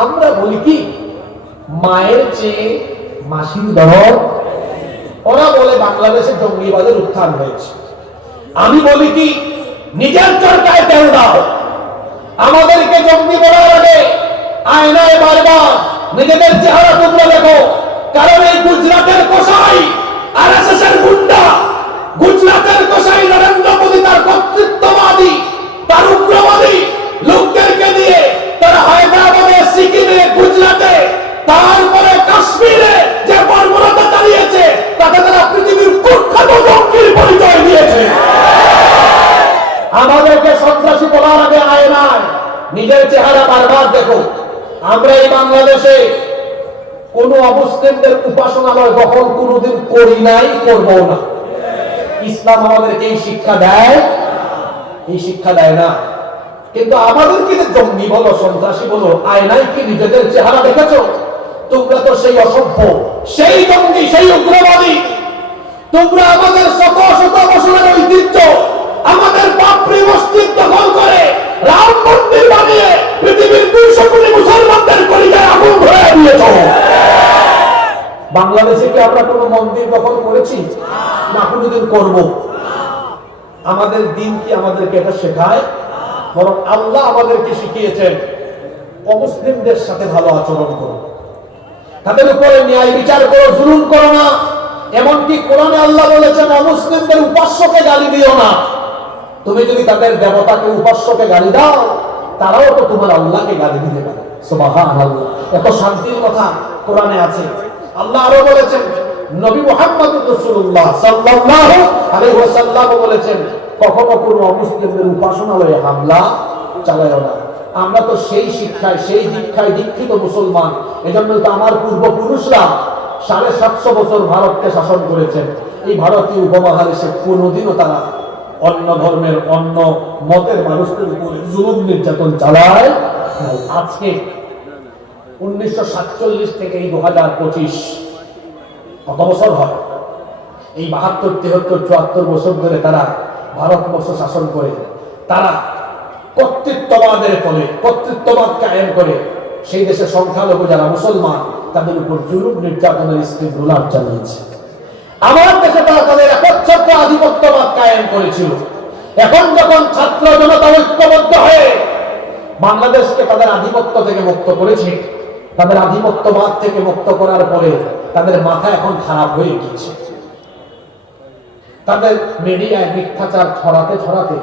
আমরা বলি কি মায়ের চেয়ে মাসির দরদ। ওরা বলে বাংলাদেশে জঙ্গিবাদের উত্থান হয়েছে। আমি বলি কি নিজের চরকায় তেল দাও। আমাদেরকে জঙ্গি বলার আগে আয়নায় বারবার নিজেদের চেহারা তোমরা দেখো। কারণ এই গুজরাটের কসাই আরএসএস এর গুন্ডা, গুজরাটের কসাই নরেন্দ্র মোদী তার কর্তৃত্ববাদী, তার উগ্রবাদী লোকদেরকে দিয়ে তারা হায়দ্রাবাদে, সিকিমে, গুজরাটে, তারপরে কাশ্মীরে যে বর্বরতা চালিয়েছে তাতে তারা পৃথিবীর কুখ্যাত জঙ্গির পরিচয় দিয়েছে। আমাদেরকে সন্ত্রাসী বলার আগে আয়নায় নিজের চেহারা বারবার দেখো। আমরা এই বাংলাদেশে কোন অমুসলিমদের উপাসনালয় দখল কোনোদিন করি নাই, করব না। ইসলাম আমাদেরকে এই শিক্ষা দেয়, এই শিক্ষা দেয় না। কিন্তু আমাদেরকে জঙ্গি বলো, সন্ত্রাসী বলো, আয়নায় কি নিজেদের চেহারা দেখেছো? তোমরা তো সেই অসভ্য, সেই জঙ্গি, সেই উগ্রবাদী। তোমরা আমাদের শত শত বছরের ঐতিহ্য, আমাদের বাবরি মসজিদ দখল করে রাম মন্দির বানিয়ে পৃথিবীর 200 কোটি মুসলমানদের কলিজায় আগুন ধরিয়ে দিয়েছো। বাংলাদেশে কি আমরা কোনো মন্দির দখল করেছি? না, কোনোদিন করব। আমাদের দিন কি আমাদেরকে এটা শেখায়? বরং আল্লাহ আমাদেরকে শিখিয়েছেন অমুসলিমদের সাথে ভালো আচরণ করো, তাদের উপরে ন্যায় বিচার করো, জুলুম করো না। এমনকি কোরআনে আল্লাহ বলেছেন অমুসলিমদের উপাস্যকে গালি দিও না। তুমি যদি তাদের দেবতাকে, উপাস্যকে গালি দাও, তারাও তো তোমার আল্লাহকে গালি দিতে পারে। সুবহানাল্লাহ, এত শান্তির কথা কোরআনে আছে। আল্লাহ আরো বলেছেন, নবী মুহাম্মদুর রাসূলুল্লাহ সাল্লাল্লাহু আলাইহি ওয়াসাল্লাম বলেছেন, কখনো কোনো অমুসলিমদের উপাসনালয়ে হামলা চালায়ও না। আমরা তো সেই শিক্ষায়, সেই দীক্ষায় দীক্ষিত মুসলমান। এজন্য তো আমার পূর্বপুরুষরা 750 বছর ভারতকে শাসন করেছেন। এই ভারতীয় উপমহাদেশে কোনোদিনও তারা অন্য ধর্মের, অন্য মতের মানুষদের উপর জুলুম নির্যাতন চালায়। আজকে 1947 থেকে এই 2025 কত বছর হয়? এই 72, 73, 74 বছর ধরে তারা ভারতবর্ষ শাসন করে। তারা কর্তৃত্ববাদের ফলে, কর্তৃত্ববাদ কায়েম করে সেই দেশে সংখ্যালঘু যারা মুসলমান তাদের উপর জুলুম নির্যাতনের স্ক্রিপ্ট রুলার চালিয়েছে। আমার দেশে তারা তাদের একচ্ছত্র আধিপত্যবাদ কায়েম করেছিল। এখন যখন ছাত্র জনতা ঐক্যবদ্ধ হয়ে বাংলাদেশকে তাদের আধিপত্য থেকে মুক্ত করেছে, তাদের আধিপত্যবাদ থেকে মুক্ত করার পরে তাদের মাথা এখন খারাপ হয়ে গিয়েছে। তাদের মিডিয়ায় মিথ্যাচার ছড়াতে ছড়াতে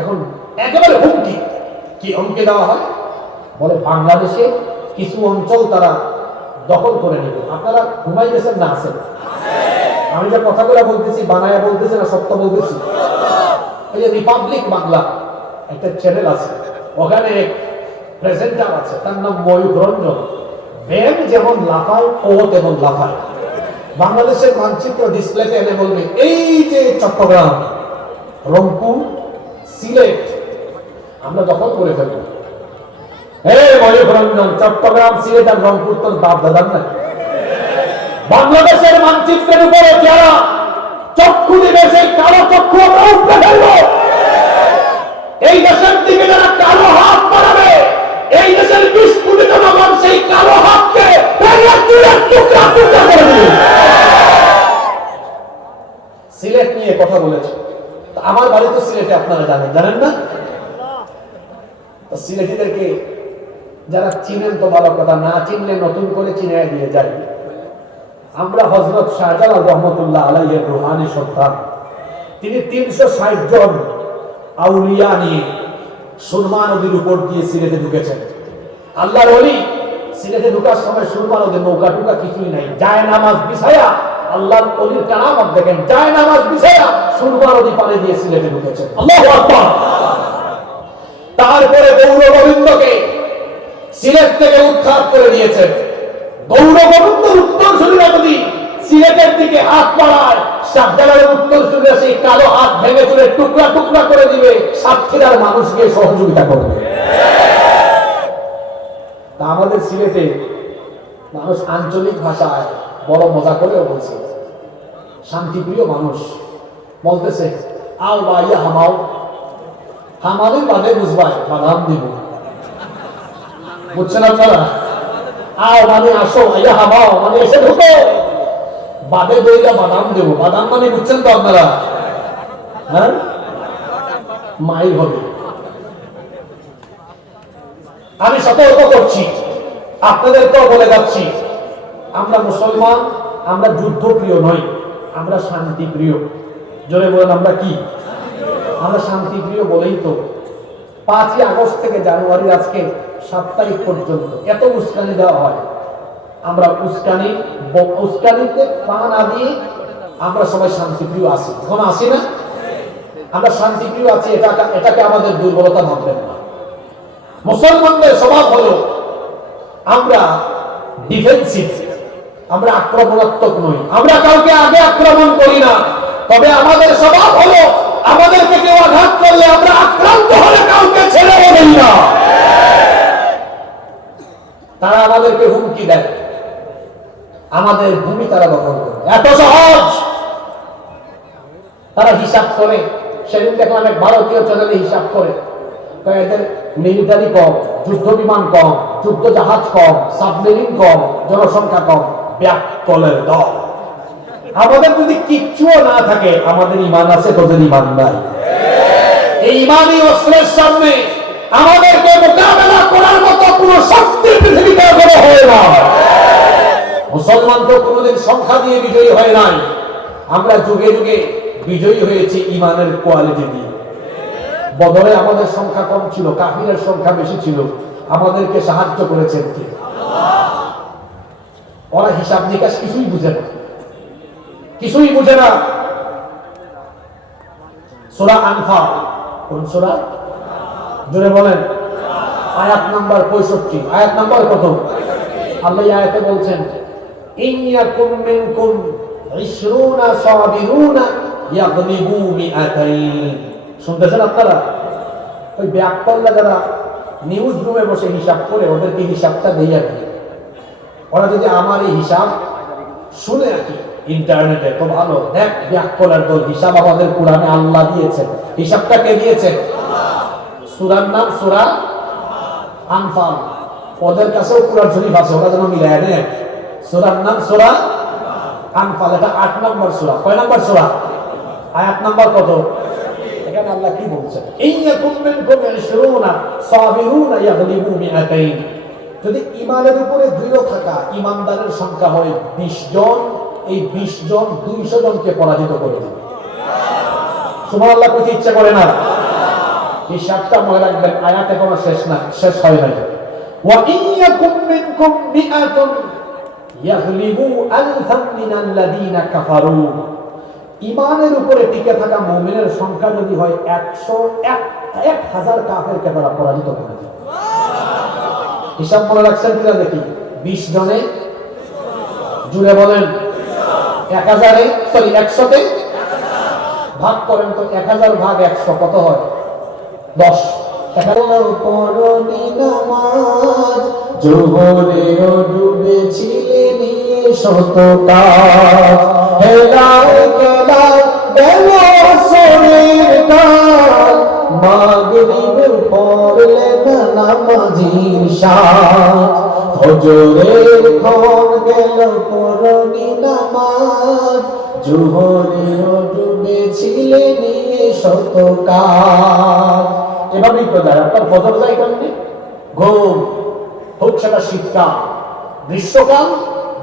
এখন একেবারে হুমকি। কি হুমকি দেওয়া হয়? বলে বাংলাদেশে কিছু অঞ্চল তারা দখল করে নেবে। আপনারা ঘুমাই গেছেন না? আছেন? আমি যে কথাগুলো বলতেছি বানায়া বলতেছি না সত্য বলতেছি? এই যে রিপাবলিক বাংলা একটা চ্যানেল আছে, ওখানে এক প্রেজেন্টার আছে, তার নাম ময়ূর রঞ্জন। ব্যাং যেমন লাফায় ও তেমন লাফায়। বাংলাদেশের মানচিত্র ডিসপ্লেতে এনে বলবে, এই যে চট্টগ্রাম, রংপুর, সিলেট আমরা দখল করে ফেলবো। ময়ূর রঞ্জন, চট্টগ্রাম, সিলেট আর রংপুর তোর বাপ দাদার না? বাংলাদেশের মানচিত্রের উপরে যারা চক্ষু দিবে সেই কালো চক্ষু আমরা উঠতে ফেলবো। এই দেশের দিকে যারা কালো হাত বাড়াবে, এই দেশের 20 কোটি জনগণ সেই কালো হাতকে টুকরা টুকরা করে দিবে। সিলেট নিয়ে কথা বলেছে। আমার বাড়ি তো সিলেটে, আপনারা জানেন, জানেন না? সিলেটিদেরকে যারা চিনেন তো ভালো কথা, না চিনলে নতুন করে চিনে দিয়ে যাই। আমরা হযরত শাহজালাল রহমতুল্লাহ আলাইহির রুহানি সন্তান। তিনি 360 জন আউলিয়া নিয়ে সুরমা নদীর উপর দিয়ে সিলেটে ঢুকেছেন। আল্লাহর ওলি সিলেটে ঢোকার সময় সুরমা নদীর নৌকা টুকা কিছুই নাই, যায় নামাজ বিছায়া। আল্লাহর ওলির কারামত দেখেন, যায় নামাজ বিছায়া সুরমা নদী পাড়ে দিয়ে সিলেটে ঢুকেছেন। আল্লাহু আকবার। তারপরে গৌর গোবিন্দকে সিলেট থেকে উদ্ধার করে দিয়েছেন। গৌর গোবিন্দর উত্তরসূরিরা যদি সিলেটের দিকে হাত বাড়ায়, শাহজালালের উত্তরসূরিরা সেই কালো হাত ভেঙে চুরে টুকরা টুকরা করে দিবে, সাতক্ষীরার মানুষকে সহযোগিতা করবে। তা আমাদের সিলেটে মানুষ আঞ্চলিক ভাষায় বড় মজা করেও বলছে, শান্তিপ্রিয় মানুষ বলতেছে, আও বাইয়া হামাও, হামালে বাদে বুঝবাই বাদাম দিব। বুঝছেন আপনারা? আও মানে আসো, ইয়া হাবাও মানে এসে ঢুকো, বাদে দইটা বাদাম দেবো। বাদাম মানে বুঝছেন তো আপনারা? হ্যাঁ, মাই হবে। আমি সতর্ক করছি, আপনাদেরকেও বলে যাচ্ছি, আমরা মুসলমান, আমরা যুদ্ধ প্রিয় নই, আমরা শান্তি প্রিয়। জোরে বলেন আমরা কি? আমরা শান্তি প্রিয় বলেই তো 5ই আগস্ট থেকে জানুয়ারির আজকে 7 তারিখ পর্যন্ত এত উস্কানি দেওয়া হয়। আমরা উস্কানিতে পা না দিয়ে আমরা সবাই শান্তিপ্রিয় আছি। এখন আসি না? আমরা শান্তিপ্রিয় আছি, এটাকে আমাদের দুর্বলতা ভাববেন না। মুসলমানদের স্বভাব হলো আমরা ডিফেন্সিভ, আমরা আক্রমণাত্মক নই, আমরা কাউকে আগে আক্রমণ করি না। তবে আমাদের স্বভাব হলো আমাদেরকে কেউ আঘাত করলে, আমরা আক্রান্ত হলে কাউকে ছেড়ে দেই না। তারা আমাদেরকে হুমকি দেয়, আমাদের ভূমি তারা দখল করে। এত সহজ। তারা হিসাব করে, সেদিন দেখলাম এক ভারতীয় চ্যানেলে হিসাব করে, এদের মিলিটারি কম, যুদ্ধ বিমান কম, যুদ্ধ জাহাজ কম, সাবমেরিন কম, জনসংখ্যা কম, ব্যাককলের দল। আমাদের যদি কিচ্ছুও না থাকে, আমাদের ইমান আছে, তোদের ইমান নাই। এই ইমানি অস্ত্রের সামনে আমাদেরকে মোকাবেলা করার মতো কোন শক্তি পৃথিবীতে এখনো হয় না। মুসলমান তো কোনোদিন সংখ্যা দিয়ে বিজয়ী হয় নাই, আমরা যুগে যুগে বিজয়ী হয়েছি ইমানের কোয়ালিটি দিয়ে। বদরে আমাদের সংখ্যা কম ছিল, কাফিরের সংখ্যা বেশি ছিল, আমাদেরকে সাহায্য করেছেন কে? ওরা হিসাব নিকাশ কিছুই বুঝে না, কিছুই বুঝে না। সূরা আনফাল, কোন সূরা? জোরে বলেন। আয়াত নাম্বার 65। আয়াত নাম্বার কত? আল্লাহ এই আয়াতে বলছেন, ইন্নাকুম মিনকুম 20 সাবিরুনা ইয়াগলিবু মিআতাইন। শুনতেছেন আপনারা? ওই ব্যাককলরা যারা নিউজ রুমে বসে হিসাব করে, ওদেরকে হিসাবটা দিয়ে আর কি, ওরা যদি আমার এই হিসাব শুনে আর কি ইন্টারনেটে, তো ভালো। দেখ ব্যাককলার দল, হিসাব আমাদের কোরআনে আল্লাহ দিয়েছেন। হিসাবটা কে দিয়েছেন? সূরার নাম সূরা আনফাল। ওদের কাছেও কোরআন শরীফ আছে, ওরা যেন মিলায় নেয়। সূরার নাম সূরা আনফাল, এটা 8 নম্বর সূরা। কয় নম্বর সূরা? আয়াত নাম্বার কত? এখানে আল্লাহ কি বলছেন? ইন্নাকুম মিনকুম 20 সাবিরুনা ইয়াগলিবু মিআতাইন। যদি ইমানের উপরে দৃঢ় থাকা ইমানদারের সংখ্যা হয় 20 জন, এই 20 জন 200 জনকে পরাজিত করে দেবে। সুবহানাল্লাহ, কইতে ইচ্ছা করে না? হিসাবটা মনে রাখবেন, আয়াত এখনো শেষ হয় নাই। ওয়া ইন্নাকুম মিনকুম মিআতুন ইয়াগলিবু আলফান মিনাল্লাযিনা কাফারু। ইমানের উপরে টিকে থাকা মুমিনের সংখ্যা যদি হয় 1000 কাফেরকে তারা পরাজিত করে দেবে। হিসাব মনে রাখছেন কিনা দেখি? 20 জনে, জুড়ে বলেন, 100তে ভাগ করেন তো, 1000 ভাগ 100 কত হয়? 10। জোহরেও ডুবেছিলে নিয়ে শতকাল, হেলায় গেলায় গেল আসরের কাল, মাগরিব পড়লে না নামাজির সাজ, ফজরের ক্ষণ গেল পড়নি নামাজ, জোহরেও ডুবেছিলে নিয়ে শতকাল। এভাবেই তো যায়। আপনার ফজর যায় কেমনি? ঘুম হোক, সেটা শীতকাল, গ্রীষ্মকাল,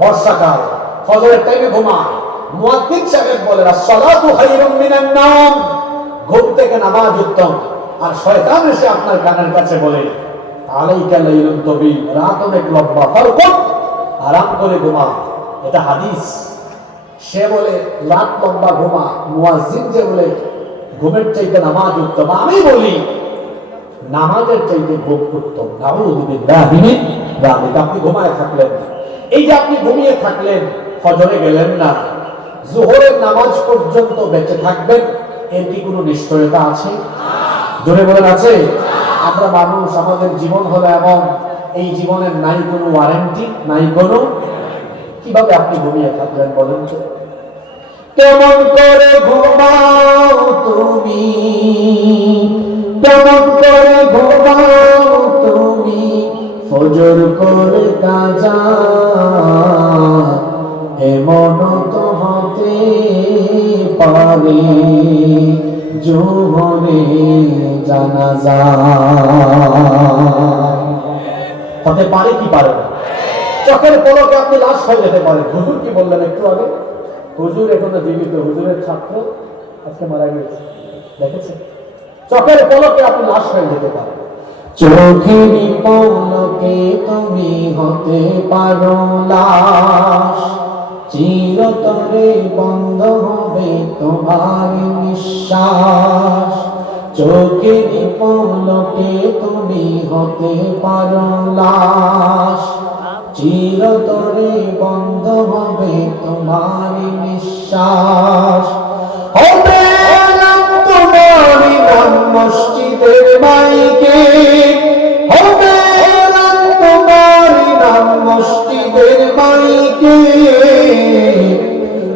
বর্ষাকাল, ফজরের টাইমে ঘুমায়। মুয়াজ্জিন সাহেব বলেন, আসসালাতু খায়রুম মিনান নাওম, ঘুম থেকে নামাজ উত্তম। আর শয়তান এসে আপনার কানের কাছে বলে, আলাইকা লাইলুন তাবিল, রাত অনেক লম্বা, ফারকুম, আরাম করে ঘুমা। এটা হাদিস। সে বলে রাত লম্বা ঘুমা, মুয়াজ্জিন যে বলে ঘুমের চাইতে নামাজ উত্তম। আমি বলি নামাজের চাইতে ঘুম উত্তম। নাউযু বিল্লাহি মিন যালিক। আপনি ঘুমায় থাকলেন, এই যে আপনি ঘুমিয়ে থাকলেন, ফজরে গেলেন না, যোহরের নামাজ পর্যন্ত বেঁচে থাকবেন, এর কি কোনো নিশ্চয়তা আছে? জোরে বলেন আছে? আমরা মানুষ, আমাদের জীবন হলো এমন, এই জীবনের নাই কোনো ওয়ারেন্টি, নাই কোনো। কিভাবে আপনি ঘুমিয়ে থাকলেন বলেন তো? কেমন করে ঘুমাও তুমি, কেমন করে ঘুমাও তুমি, হুজুর করে কাজা এমন তো হতে পারে জোহরে জানাজা হতে পারে কি পারে না? চোখের পলকে আপনি লাশ হয়ে যেতে পারেন। হুজুর কি বললেন একটু আগে? হুজুর এখনো জীবিত, হুজুরের ছাত্র আজকে মারা গেছে, দেখেছেন? চোখের পলকে আপনি লাশ হয়ে যেতে পারেন। চোখের পলকে তুমি হতে পারো লাশ, চিরতরে বন্ধ হবে তোমার নিঃশ্বাস। চোখের পলকে তুমি হতে পারো লাশ, চিরতরে বন্ধ হবে তোমার নিঃশ্বাস। হবে নাম তোমার নাম মসজিদের মাইকে, হবে নাম তোমার নাম মসজিদের মাইকে।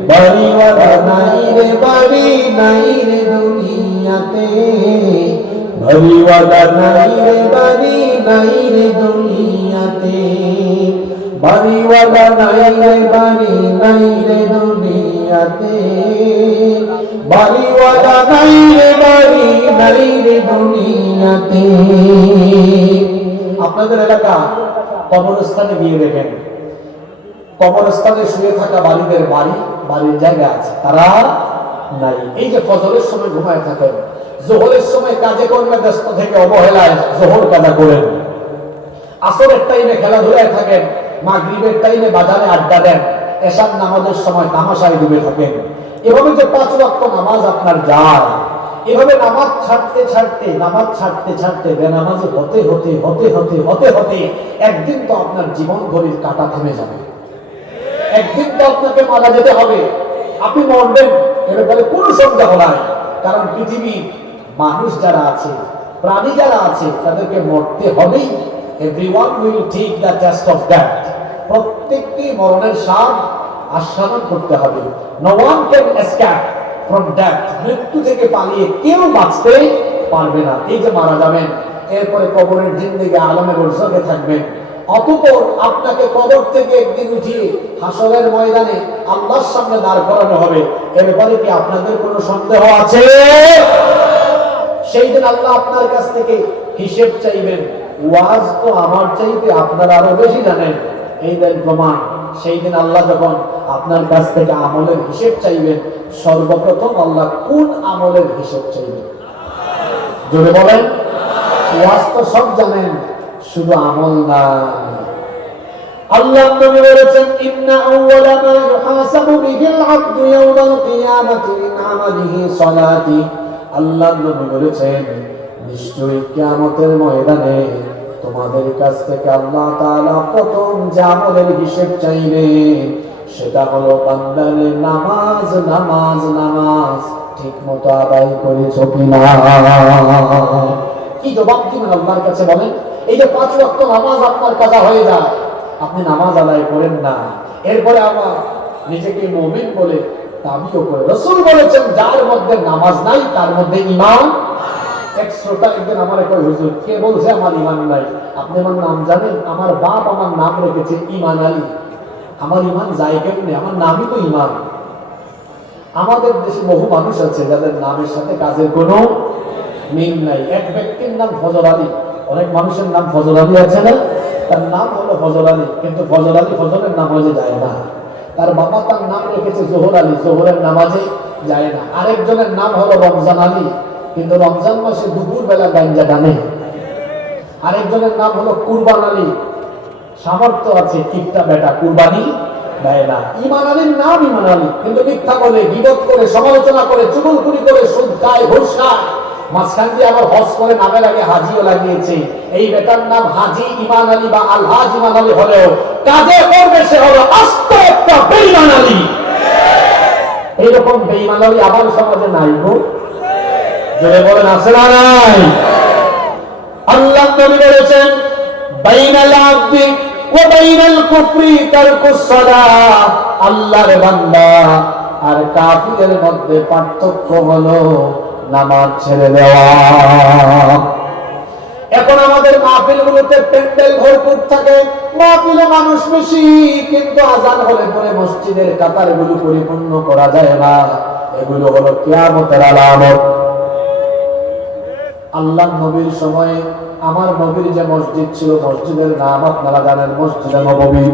বাড়িওয়ালা নাই রে বাড়ি নাই রে দুনিয়াতে, বাড়িওয়ালা নাই রে বাড়ি নাই রে দুনিয়াতে। বাড়িওয়ালা নাই রে বাড়ি নাই রে দুনিয়াতে, বাড়িওয়ালা নাই রে বাড়ি নাই রে দুনিয়াতে। আপনাদের এলাকা কবরস্থানে গিয়ে দেখেন, কবরস্থানে শুয়ে থাকা বাড়িদের বাড়ির জায়গা আছে, তারা নাই। এই যে ফজরের সময় ঘুমায় থাকেন, জোহরের সময় কাজে কর্মে ব্যস্ত থেকে অবহেলায় জোহর কাজা করেন, আসরের টাইমে খেলাধুলায় থাকেন, মাগরিবের টাইমে বাজারে আড্ডা দেন, এশার নামাজের সময় তামাশায় ডুবে থাকেন। এভাবে যে 5 ওয়াক্ত নামাজ আপনার যায়, এভাবে নামাজ ছাড়তে ছাড়তে বেনামাজি হতে হতে হতে হতে হতে হতে একদিন তো আপনার জীবন ঘড়ির কাঁটা থেমে যাবে। একদিন তো আপনাকে মারা যেতে হবে, আপনি মরবেন, এর ব্যাপারে কোনো সন্দেহ নাই। কারণ পৃথিবীর মানুষ যারা আছে, প্রাণী যারা আছে, তাদেরকে মরতে হবেই। Everyone will take the test of death. প্রত্যেককে মরণের স্বাদ আস্বাদন করতে হবে। No one can escape from death. মৃত্যু থেকে পালিয়ে কেউ বাঁচতে পারবে না। এই যে মারা যাবেন, এরপরে কবরের জিন্দেগি আলমে বরজখে থাকবেন। অতঃপর আপনাকে কবর থেকে একদিন উঠিয়ে হাসরের ময়দানে আল্লাহর সামনে দাঁড় করানো হবে। এর ব্যাপারে কি আপনাদের কোনো সন্দেহ আছে? সেই দিন আল্লাহ আপনার কাছ থেকে হিসেব চাইবেন। ওয়াজ তো আমার চাইতে আপনারা আরো বেশি জানেন, এই দেন প্রমাণ। সেই দিন আল্লাহ যখন আপনার কাছ থেকে আমলের হিসেব চাইবেন, সর্বপ্রথম আল্লাহ কোন আমলের হিসেব চাইবেন? জোরে বলেন। ওয়াজ তো সব জানেন, শুধু আমল না। আল্লাহ নবী বলেছেন, ইন্না আউওয়ালা মা ইউহাসাবু বিহিল আবদু ইয়াওমাল কিয়ামাতি মিন আমালিহি সালাতি। আল্লাহ নবী বলেছেন, নিশ্চয়ই কিয়ামতের ময়দানে তোমাদের কাছ থেকে আল্লাহ তাআলা প্রথম যে আমলের হিসেব চাইবেন, সেটা হলো বান্দার নামাজ নামাজ নামাজ ঠিক মতো আদায় করেছো কিনা। কি জবাব দিবেন আল্লাহর কাছে বলেন? এই যে 5 ওয়াক্ত নামাজ আপনার কাজা হয়ে যায়, আপনি নামাজ আদায় করেন না, এরপরে আবার নিজেকে মুমিন বলে দাবিও করে। রাসূল বলেছেন, যার মধ্যে নামাজ নাই তার মধ্যে ঈমান। এক শ্রোতা একদিন আমারে কয়, হুজুর কে বলছে আমার ঈমান নাই? আপনি আমার নাম জানেন? আমার বাপ আমার নাম রেখেছে ঈমান আলী। আমার ঈমান যায় কেমনে? আমার নামই তো ঈমান। আমাদের দেশে বহু মানুষ আছে যাদের নামের সাথে কাজের কোনো মিল নাই। এক ব্যক্তির নাম ফজল আলী, অনেক মানুষের নাম ফজল আলী আছে না? তার নাম হলো ফজল আলী, কিন্তু ফজল আলী ফজলের নামাজে যায় না। তার বাবা তার নাম রেখেছে জোহর আলী, জোহরের নামাজে যায় না। আরেকজনের নাম হলো রমজান আলী, কিন্তু রমজান মাসে দুপুর বেলা গাঞ্জা টানে। আরেকজনের নাম হলো কুরবান আলী, সামর্থ্য আছে, কিপটা বেটা, কুরবানি দেয় না। ঈমান আলীর নাম ঈমান আলী, কিন্তু মিথ্যা বলে, বিপদ করে, সমালোচনা করে, চুগলখুরি করে, সুদ খায়, ঘুষ খায়, মাঝখান দিয়ে আবার হজ করে নামের আগে হাজিও লাগিয়েছে। এই বেটার নাম হাজি ঈমান আলী বা আলহাজ ঈমান আলী হলেও কাজে করবে সে হলো আস্ত একটা বেঈমান আলী। এইরকম বেঈমান আলী আমার সমাজে নাই গো। জোরে বলেন, আছে না নাই? আল্লাহ নবী বলেছেন, বাইনাল আবদি ওয়া বাইনাল কুফরি তারকুস সালাহ। আল্লাহর বান্দা আর কাফিরের মধ্যে পার্থক্য হলো নামাজ ছেড়ে দেওয়া। এখন আমাদের মাহফিলগুলোতে প্যান্ডেল ভরপুর থাকে, মাহফিলে মানুষ বেশি, কিন্তু আজান হলে পরে মসজিদের কাতারগুলো পরিপূর্ণ করা যায় না। এগুলো হলো কিয়ামতের আলামত। আল্লাহ নবীর সময়ে আমার নবীর যে মসজিদ ছিল, মসজিদের নাম আপনারা জানেন, মসজিদে নববী।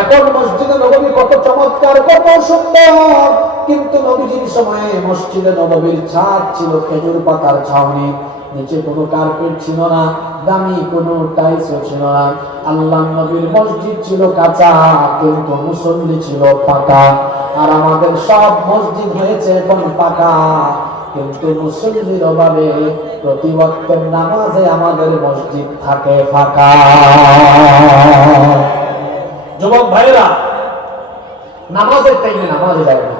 এখন মসজিদে নববী কত চমৎকার, কত সুন্দর, কিন্তু নবীজির সময়ে মসজিদে নববীর ছাদ ছিল খেজুর পাতার ছাউনি, নিচে কোনো কার্পেট ছিল না, দামি কোনো টাইলসও ছিল না। আল্লাহ নবীর মসজিদ ছিল কাঁচা, কিন্তু মুসল্লি ছিল পাকা। আর আমাদের সব মসজিদ হয়েছে এখন পাকা, কিন্তু মুসল্লির অভাবে প্রতি ওয়াক্তের নামাজে আমাদের মসজিদ থাকে ফাঁকা। যুবক ভাইরা নামাজের টাইমে নামাজে যায় না।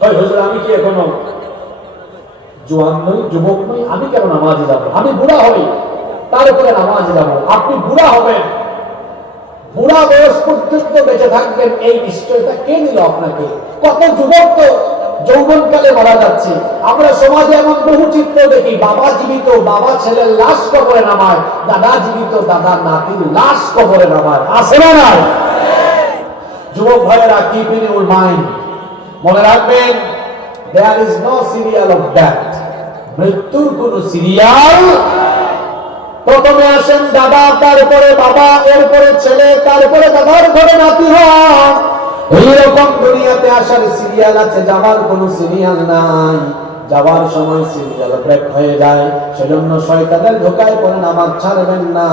কয় হুজুর আমি কি এখনো জোয়ান নই, যুবক নই, আমি কেন নামাজে যাব? আমি বুড়া হই তারপরে নামাজে যাব। আপনি বুড়া হবেন, বুড়া বয়স পর্যন্ত বেঁচে থাকবেন, এই নিশ্চয়তা কে দিল আপনাকে? কত যুবক তো যৌবনকালে মারা যাচ্ছে। আমরা সমাজে এমন বহু চিত্র দেখি, বাবা জীবিত বাবা ছেলের লাশ কবরে নামায়, দাদা জীবিত দাদা নাতির লাশ কবরে নামায়, আছে না নাই? যুবক ভাইয়েরা, কিপ ইন ইউর মাইন্ড, মনে রাখবেন, there is no serial of death, মৃত্যুর কোন সিরিয়াল। প্রথমে আসেন দাদা, তারপরে বাবা, এরপরে ছেলে, তারপরে দাদার ঘরে নাতি হয়। এইরকম দুনিয়াতে আসার সিরিয়াল আছে, যাওয়ার কোনো সিরিয়াল নাই। যাওয়ার সময় সিরিয়াল ব্রেক হয়ে যায়। সেজন্য শয়তানের ধোকায় পড়ে নামাজ ছাড়বেন না।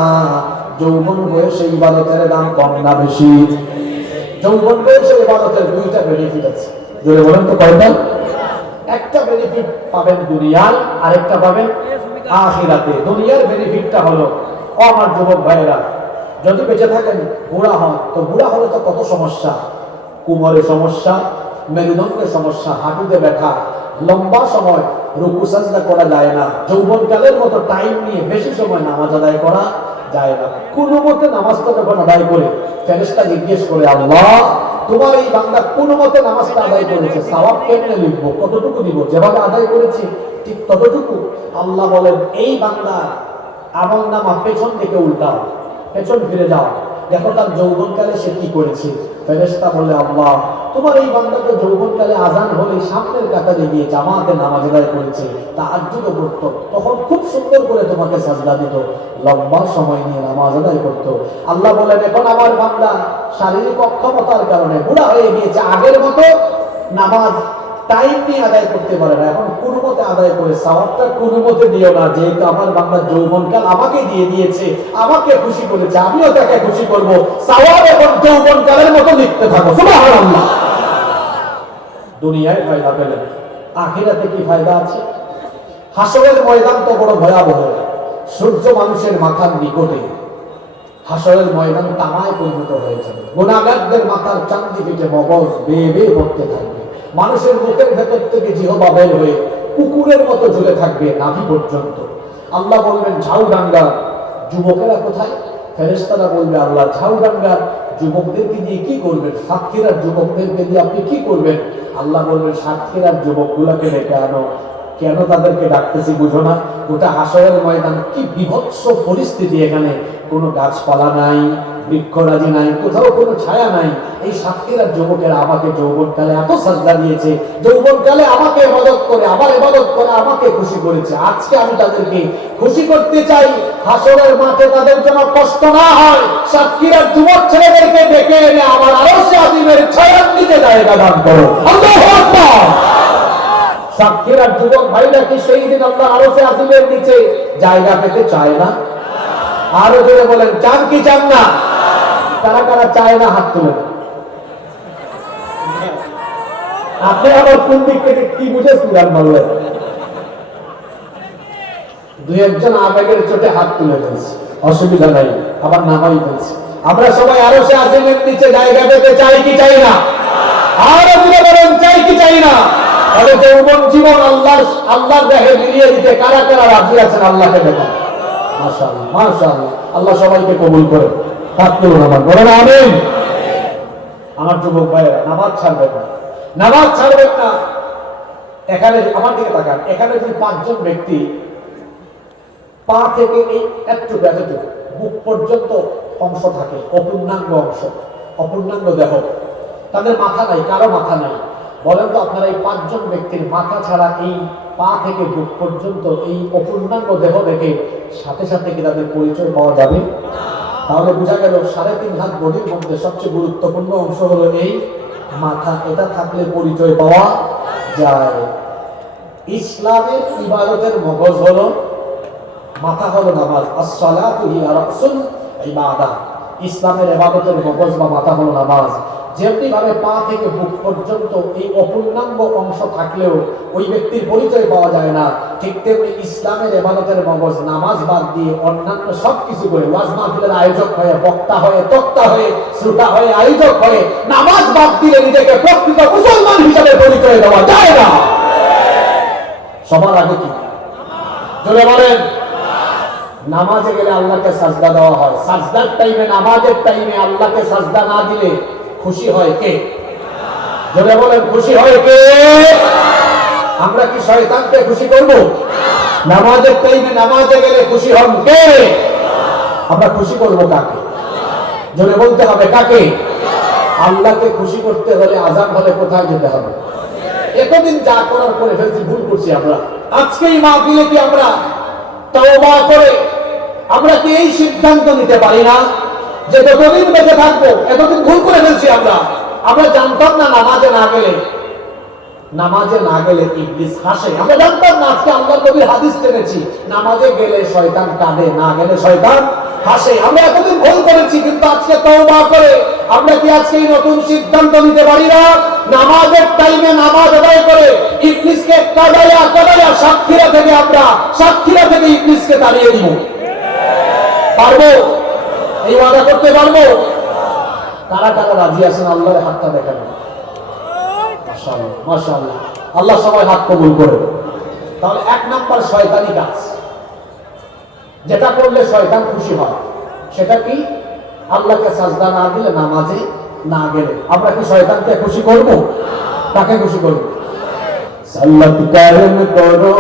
যৌবন বয়সে ইবাদতের দাম কম না বেশি? যৌবন বয়সে ইবাদতের দুইটা বেনিফিট আছে। জোরে বলেন তো কয়টা? একটা বেনিফিট পাবেন দুনিয়ার, আরেকটা পাবেন আখিরাতে। দুনিয়ার বেনিফিটটা হলো, ও আমার যুবক ভাইয়েরা, যদি বেঁচে থাকেন বুড়া হন, তো বুড়া হলে তো কত সমস্যা, কোমরে সমস্যা, মেরুদণ্ডের সমস্যা, হাঁটুতে ব্যথা, লম্বা সময় রুকু সাজদা করা যায় না, যৌবনকালের মতো টাইম নিয়ে বেশি সময় নামাজ আদায় করা যায় না। কোনো মতে নামাজটা যখন আদায় করে, ফেরেশতা জিজ্ঞেস করে, আল্লাহ তোমার এই বান্দা কোনো মতে নামাজটা আদায় করেছে, সওয়াব কেমনে লিখবো, কতটুকু দিব? যেভাবে আদায় করেছি ঠিক ততটুকু? আল্লাহ বলেন, এই বান্দা আমল নামা পেছন থেকে উল্টাও, পেছন ফিরে যাও, দেখো তার যৌবনকালে সে কি করেছে। ফেরেশতা বলে, আল্লাহ তোমার এই বান্দাকে যৌবনকালে আজান হলে সামনের কাতারে গিয়ে জামাতে নামাজ আদায় করেছে, তাহাজ্জুদ করত, তখন খুব সুন্দর করে তোমাকে সাজদা দিত, লম্বা সময় নিয়ে নামাজ আদায় করত। আল্লাহ বলেন, এখন আমার বান্দা শারীরিক অক্ষমতার কারণে বুড়া হয়ে গিয়েছে, আগের মতো নামাজ টাইম নিয়ে আদায় করতে পারে না, এখন কোনো মতে আদায় করে সওয়াবটা কোনো মতে দিও না, যেহেতু আমার বান্দা যৌবনকাল আমাকে দিয়ে দিয়েছে, আমাকে খুশি করেছে, আমিও তাকে খুশি করব, সওয়াব এখন যৌবনকালের মতো লিখতে থাকো। সুবহানাল্লাহ। দুনিয়ায় ফায়দা পেলেন, আখিরাতে কি ফায়দা আছে? হাসরের ময়দান তো বড় ভয়াবহ, সূর্য মানুষের মাথার নিকটে, হাসরের ময়দান তামায় পরিণত হয়ে যাবে, গুনাহগারদের মাথার চান্দি পিঠে মগজ বেয়ে বেয়ে পড়তে থাকবে, মানুষের মুখের ভেতর থেকে জিহ্বা বের হয়ে কুকুরের মতো ঝুলে থাকবে নাভি পর্যন্ত। আল্লাহ বলবেন, ঝাউডাঙ্গা যুবকেরা কোথায়? ফেরেশতারা বলবে, আল্লাহ ঝাউডাঙ্গা যুবকদেরকে দিয়ে কি করবেন? সাতক্ষীরার যুবকদেরকে দিয়ে আপনি কি করবেন? আল্লাহ বলবেন, সাতক্ষীরার যুবকগুলাকে ডেকে আনো। কেন তাদেরকে ডাকতেছি বুঝো না? ওটা হাসরের ময়দান, কি বিভৎস পরিস্থিতি, এখানে কোনো গাছপালা নাই, বৃক্ষরাজি নাই, কোথাও কোনো ছায়া নাই। এই সাতক্ষীরার যুবকেরা আমাকে যৌবনকালে এত সাজদা দিয়েছে, যৌবনকালে আমাকে ইবাদত করে, আবার ইবাদত করে আমাকে খুশি করেছে, আজকে আমি তাদেরকে খুশি করতে চাই। হাসরের মাঠে তাদের জন্য কষ্ট না হয়, সাতক্ষীরার যুবক ছেলেদেরকে ডেকে এনে আমার আরশে আজিমের ছায়ার নিচে জায়গা দান করো। আল্লাহু আকবার। সাতক্ষীরার যুবক ভাইরা কি সেই দিন আল্লাহ আরশে আজিমের নিচে জায়গা পেতে চায় না? আরো জোরে বলেন, চান কি চান না? কারা কারা চায় না হাত তুলেন। আপনি আবার কোন দিক থেকে কি বুঝেছিলেন বললেন? দুই একজন আবেগের চোটে হাত তুলে ফেলছে, অসুবিধা নাই, আবার নামাই ফেলছে। আমরা সবাই আরশে আজিমের নিচে জায়গা পেতে চাই কি চাই না? আরো জোরে বলেন, চাই কি চাই না? তাহলে যৌবন জীবন আল্লাহর দেহে মিলিয়ে দিতে কারা কারা রাজি আছেন? আল্লাহকে দেখান। মাশাআল্লাহ, মাশাআল্লাহ, আল্লাহ সবাইকে কবুল করে। হাত তুলুন আমার, বলেন আমিন। আমার যুবক ভাইয়েরা, নামাজ ছাড়বেন না, নামাজ ছাড়বেন না। এখানে আমার দিকে তাকান, এখানে যদি 5 জন ব্যক্তি পা থেকে এই এতটুকু এতটুকু বুক পর্যন্ত অংশ থাকে, অপূর্ণাঙ্গ অংশ, অপূর্ণাঙ্গ দেহ। তাদের মাথা নাই, কারো মাথা নাই। বলেন তো আপনারা এই 5 জন ব্যক্তির মাথা ছাড়া এই পা থেকে বুক পর্যন্ত এই অপূর্ণাঙ্গ দেহ দেখে সাথে সাথে কি তাদের পরিচয় পাওয়া যাবে? তাহলে বোঝা গেল 3.5 হাত বডির মধ্যে সবচেয়ে গুরুত্বপূর্ণ অংশ হলো এই মাথা। এটা থাকলে পরিচয় পাওয়া যায়। ইসলামের ইবাদতের মগজ হলো মাথা, হলো নামাজ। আসসালাতু হিয়া রাসুল ইবাদাহ। ইসলামের ইবাদতের মগজ বা মাথা হলো নামাজ। যেমনি ভাবে পা থেকে বুক পর্যন্ত এই অপূর্ণাঙ্গ অংশ থাকলেও ওই ব্যক্তির পরিচয় পাওয়া যায় না, ঠিক তেমনি ইসলামের ইবাদতের মগজ নামাজ বাদ দিয়ে অন্যান্য সবকিছু করে ওয়াজ মাহফিলের আয়োজক হয়ে, বক্তা হয়ে, তক্তা হয়ে, শ্রোতা হয়ে, আয়োজক হয়ে নামাজ বাদ দিলে নিজেকে প্রকৃত মুসলমান হিসাবে পরিচয় দেওয়া যায় না। সবার আগে কি? জোরে বলেন। নামাজে গেলে আল্লাহকে সাজদা দেওয়া হয়। সাজদার টাইমে, নামাজের টাইমে আল্লাহকে সাজদা না দিলে খুশি হয় কে? জোরে বলেন, খুশি হয় কে? আমরা কি শয়তানকে খুশি করব? নামাজের টাইমে নামাজে গেলে খুশি হন কে? আমরা খুশি করব কাকে? জোরে বলতে হবে কাকে? আল্লাহকে খুশি করতে হলে আযান হলে কোথায় যেতে হবে? এতদিন যা করার করে ফেলছি, ভুল করছি আমরা। আজকেই মাহফিলে কি আমরা তওবা করে আমরা কি এই সিদ্ধান্ত নিতে পারি না যে যতদিন বেঁচে থাকবো, এতদিন ভুল করে ফেলছি আমরা। আমরা জানতাম না নামাজে না গেলে ইবলিস হাসে। আমরা জানতাম না। আজকে আল্লাহর নবীর হাদিস জেনেছি, নামাজে গেলে শয়তান কাঁদে, না গেলে শয়তান হাসে। আমরা এতদিন ভুল করেছি, কিন্তু আজকে তওবা করে আমরা কি আজকে এই নতুন সিদ্ধান্ত নিতে পারি না? নামাজের টাইমে নামাজ আদায় করে ইবলিসকে কাঁদাইয়া সাক্ষীরা থেকে ইবলিসকে তাড়িয়ে দিব। পারবো? এই ওয়াদা করতে পারবো? কারা কারা রাজি আছেন? আল্লাহর হাতটা দেখান। মাশাআল্লাহ, মাশাআল্লাহ। আল্লাহ সবাই হাত কবুল করে। তাহলে 1 নাম্বার শয়তানি কাজ, যেটা করলে শয়তান খুশি হয়, সেটা কি? আল্লাহকে সাজদা না দিলে, নামাজে না গেলে। আমরা কি শয়তানকে খুশি করব? তাকে খুশি করব। সাল্লাত কায়েম করো,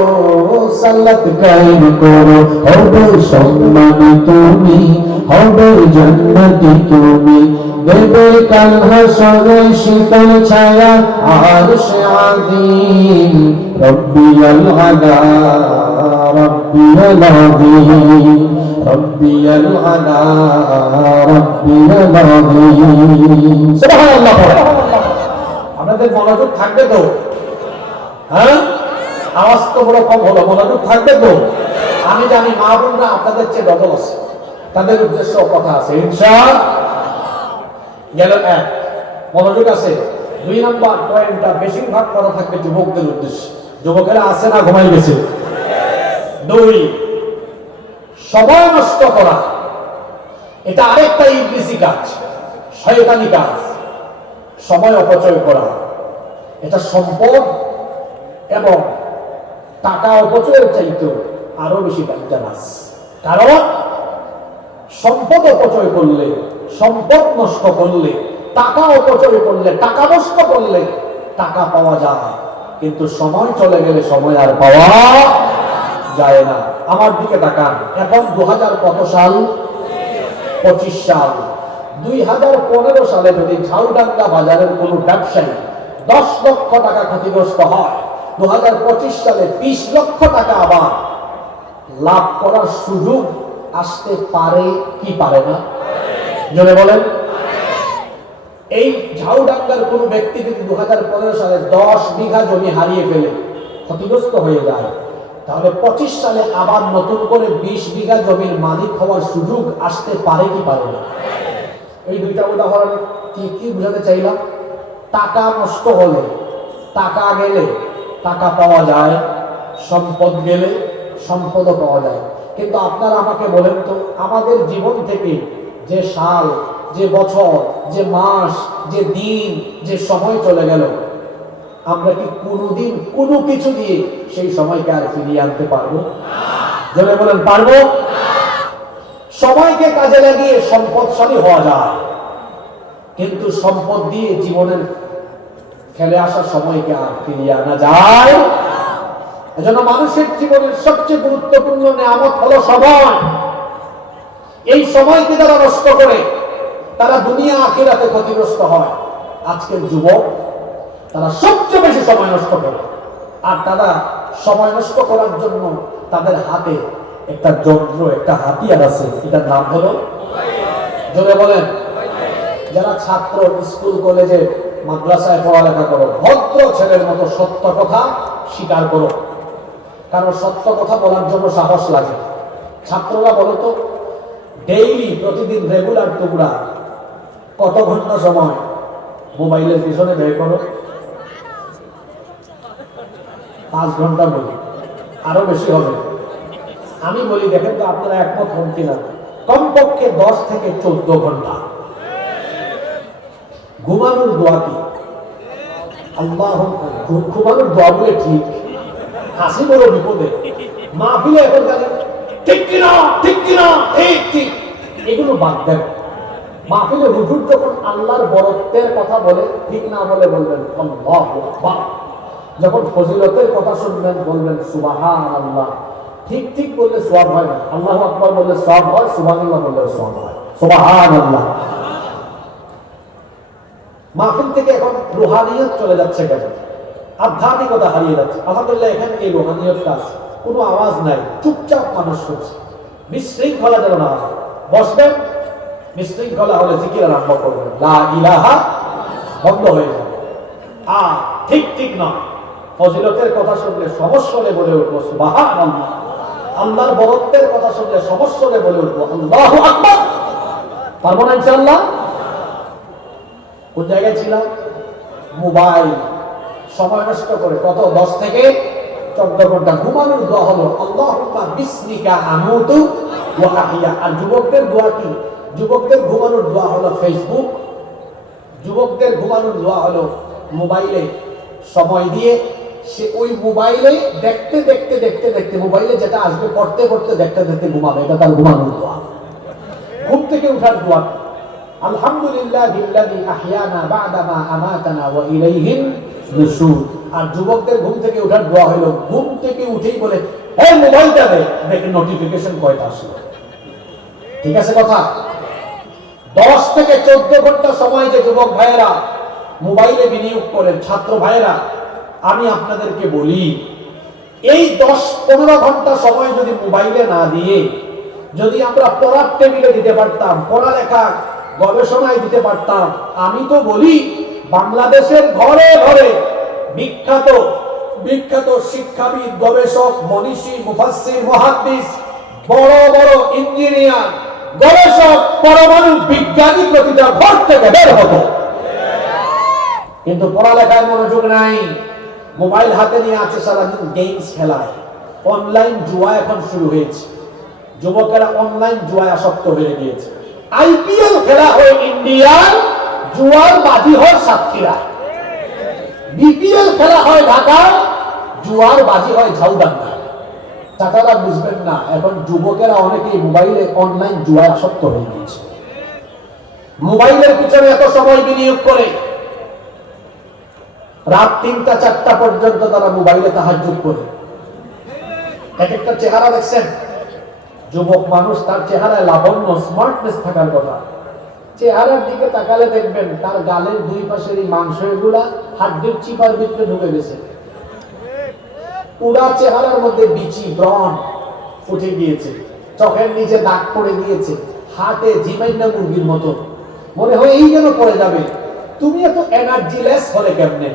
সাল্লাত কায়েম করো, হবে সম্মানী তুমি, হবে জান্নাতি তুমি, দেবে কাল হাসরে শীতল ছায়া আরশে আযীম, রব্বিয়াল আলা রব্বিয়াল আযীম, রব্বিয়াল আলা রব্বিয়াল আযীম। সুবহানাল্লাহ। আপনাদের মনোযোগ থাকবে তো? হ্যাঁ, আওয়াজ তো বড় কম হলো, মনোযোগ থাকবে তো? আমি জানি মা বোনরা আপনাদের চেয়ে ডবল আছে, তাদের উদ্দেশ্য কথা আছে ইনশাআল্লাহ। গেল 1, মনোযোগ আছে। 2 নাম্বার পয়েন্টটা বেশিরভাগ করা থাকবে যুবকদের উদ্দেশ্যে। যুবকেরা আছে না ঘুমাই গেছে? 2, সময় নষ্ট করা। এটা আরেকটা ইবলিসি কাজ, শয়তানি কাজ। সময় অপচয় করা, এটা সম্পদ এবং টাকা অপচয়ের চাইতে আরো বেশি ডেঞ্জারাস। কারণ সম্পদ অপচয় করলে, সম্পদ নষ্ট করলে, টাকা অপচয় করলে, টাকা নষ্ট করলে টাকা পাওয়া যায়, কিন্তু সময় চলে গেলে সময় আর পাওয়া যায় না। আমার দিকে তাকান। এখন 2000 কত সাল? 25 সাল। 2015 সালে যদি ঝাউডাঙ্গা বাজারের কোনো ব্যবসায়ী 10 লক্ষ টাকা ক্ষতিগ্রস্ত হয়, 2025 সালে 20 লক্ষ টাকা আবার লাভ করার সুযোগ আসতে পারে কি পারে না? জোরে বলেন। এই ঝাউডাঙ্গার কোনো ব্যক্তি যদি 2015 সালে 10 বিঘা জমি হারিয়ে ফেলে, ক্ষতিগ্রস্ত হয়ে যায়, তাহলে 25 সালে আবার নতুন করে 20 বিঘা জমির মালিক হওয়ার সুযোগ আসতে পারে কি পারে না? এই 2টা উদাহরণ কি বুঝাতে চাইলাম? টাকা নষ্ট হলে, টাকা গেলে টাকা পাওয়া যায়, সম্পদ গেলে সম্পদও পাওয়া যায়। কিন্তু আপনারা আমাকে বলেন তো, আমাদের জীবন থেকে যে সাল, যে বছর, যে মাস, যে দিন, যে সময় চলে গেল, আমরা কি কোনোদিন কোনো কিছু দিয়ে সেই সময়কে আর ফিরিয়ে আনতে পারবো? জোরে বলেন, পারবো? সময়কে কাজে লাগিয়ে সম্পদশালী হওয়া যায়, কিন্তু সম্পদ দিয়ে জীবনের ফেলে আসা সময়কে আর ফিরিয়ে আনা যায়। এজন্য মানুষের জীবনের সবচেয়ে গুরুত্বপূর্ণ নিয়ামত হলো সময়। এই সময়কে যারা নষ্ট করে তারা দুনিয়া আখিরাতে ক্ষতিগ্রস্ত হয়। আজকের যুবক তারা সবচেয়ে বেশি সময় নষ্ট করে, আর তারা সময় নষ্ট করার জন্য তাদের হাতে একটা যন্ত্র, একটা হাতিয়ার আছে, এটার নাম হলো, জোরে বলেন, যারা ছাত্র স্কুল কলেজে মাদ্রাসায় পড়ালেখা করো, ভদ্র ছেলের মতো সত্য কথা স্বীকার করো, কারণ সত্য কথা বলার জন্য সাহস লাগে। ছাত্ররা বলো তো, ডেইলি প্রতিদিন রেগুলার তোমরা কত ঘন্টা সময় মোবাইলের পিছনে ব্যয় করো? 5 ঘন্টা বলি, আরো বেশি হবে। আমি বলি দেখেন তো আপনারা একমত হন কিনা, কমপক্ষে 10 থেকে 14 ঘন্টা। ঘুমানোর দোয়া কি? আল্লাহ, ঘুমানোর দোয়া বলে ঠিক, হাসি বড় বিপদে। মাহফিলে এখন জানি ঠিক কিনা, ঠিক কিনা, ঠিক ঠিক, এগুলো বাদ দেন। মাহফিলে হুজুর যখন আল্লাহর বরত্বের কথা বলে, ঠিক না বলে বলবেন আল্লাহু আকবার। যখন ফজিলতের কথা শুনবেন বলবেন সুবহানাল্লাহ। ঠিক ঠিক বললে সওয়াব হয় না, আল্লাহু আকবার বললে সওয়াব হয়, সুবহানাল্লাহ বললে সওয়াব হয়। সুবহানাল্লাহ। মাহফিল থেকে এখন রুহানিয়ত চলে যাচ্ছে কেন? আধ্যাত্মিকতা হারিয়ে যাচ্ছে। আলহামদুলিল্লাহ এখানে এই রুহানিয়তটা আছে, কোনো আওয়াজ নাই, চুপচাপ মানুষ শুনছে। বিশৃঙ্খলা যেন না হয়। বসবেন, বিশৃঙ্খলা হলে জিকির আরম্ভ করবেন, লা ইলাহা, বন্ধ হয়ে যাবে। আর ঠিক ঠিক না, ফজিলতের কথা শুনলে সমস্যরে বলে উঠবো সুবহানাল্লাহ। আল্লাহর বরত্বের কথা শুনলে সমস্যরে বলে উঠবো আল্লাহু আকবার। পারবো না ইনশাআল্লাহ? কোন জায়গায় ছিলাম? মোবাইল সময় নষ্ট করে কত 10 থেকে 14 ঘন্টা। ঘুমানোর দোয়া হলো আল্লাহুম্মা বিসমিকা আমুতু ওয়া আহইয়া। আর যুবকদের দোয়া কি? যুবকদের ঘুমানোর দোয়া হলো ফেসবুক, যুবকদের ঘুমানোর দোয়া হলো মোবাইলে সময় দিয়ে সে ওই মোবাইলে দেখতে দেখতে দেখতে দেখতে, মোবাইলে যেটা আসবে পড়তে পড়তে দেখতে দেখতে ঘুমাবে, এটা তার ঘুমানোর দোয়া। ঘুম থেকে উঠার দোয়া আলহামদুলিল্লাহিল্লাযী আহইয়ানা বা'দা মা আমাতানা ওয়া ইলাইহিন নুশুর। আর যুবকদের ঘুম থেকে ওঠার দোয়া হলো ঘুম থেকে উঠেই বলে এই মোবাইলটা দে, দেখে নোটিফিকেশন কয়টা আসলো। ঠিক আছে কথা? 10 থেকে 14 ঘন্টা সময় যে যুবক ভাইয়েরা মোবাইলে বিনিয়োগ করেন, ছাত্র ভাইয়েরা, আমি আপনাদেরকে বলি এই 10-15 ঘন্টা সময় যদি মোবাইলে না দিয়ে যদি আমরা পড়ার টেবিলে দিতে পারতাম, পড়ালেখা গবেষণায় দিতে পারতাম, আমি তো বলি বাংলাদেশের ঘরে ঘরে বিখ্যাত বিখ্যাত শিক্ষাবিদ, গবেষক, মনীষী, মুফাসসির, মুহাদ্দিস, বড় বড় ইঞ্জিনিয়ার, গবেষক, পরমাণু বিজ্ঞানী প্রতিটা ঘর থেকে বের হতো। কিন্তু পড়ালেখায় মনোযোগ নাই, মোবাইল হাতে নিয়ে আছে, সারাদিন গেমস খেলায়। অনলাইন জুয়া এখন শুরু হয়েছে, যুবকেরা অনলাইন জুয়ায় আসক্ত হয়ে গিয়েছে। আইপিএল খেলা হয় ইন্ডিয়ার, জুয়ার বাজি হয় সাতক্ষীরা। বিপিএল খেলা হয় ঢাকা, জুয়ার বাজি হয় ঝাউডাঙ্গা। চাচারা বুঝবেন না, এখন যুবকেরা অনেকেই মোবাইলে অনলাইন জুয়ায় আসক্ত হয়ে গিয়েছে। মোবাইলের পিছনে এত সময় বিনিয়োগ করে রাত 3টা-4টা পর্যন্ত তারা মোবাইলে তাহাজ্জুদ করে। এক একটা চেহারা দেখছেন, যুবক মানুষ, তার চেহারায় লাবণ্য, স্মার্টনেস থাকার কথা। চেহারার দিকে তাকালে দেখবেন তার গালের 2 পাশের এই মাংসগুলা হাড্ডির চিপার ভিতরে ঢুকে গেছে। পুরা চেহারার মধ্যে বিচি, ব্রণ উঠে গিয়েছে, চোখের নিচে দাগ পড়ে গিয়েছে, হাতে জিমাইনা মুরগির মতো, মনে হয় এই যেন পড়ে যাবে। তুমি এত এনার্জিলেস হলে কেমনে?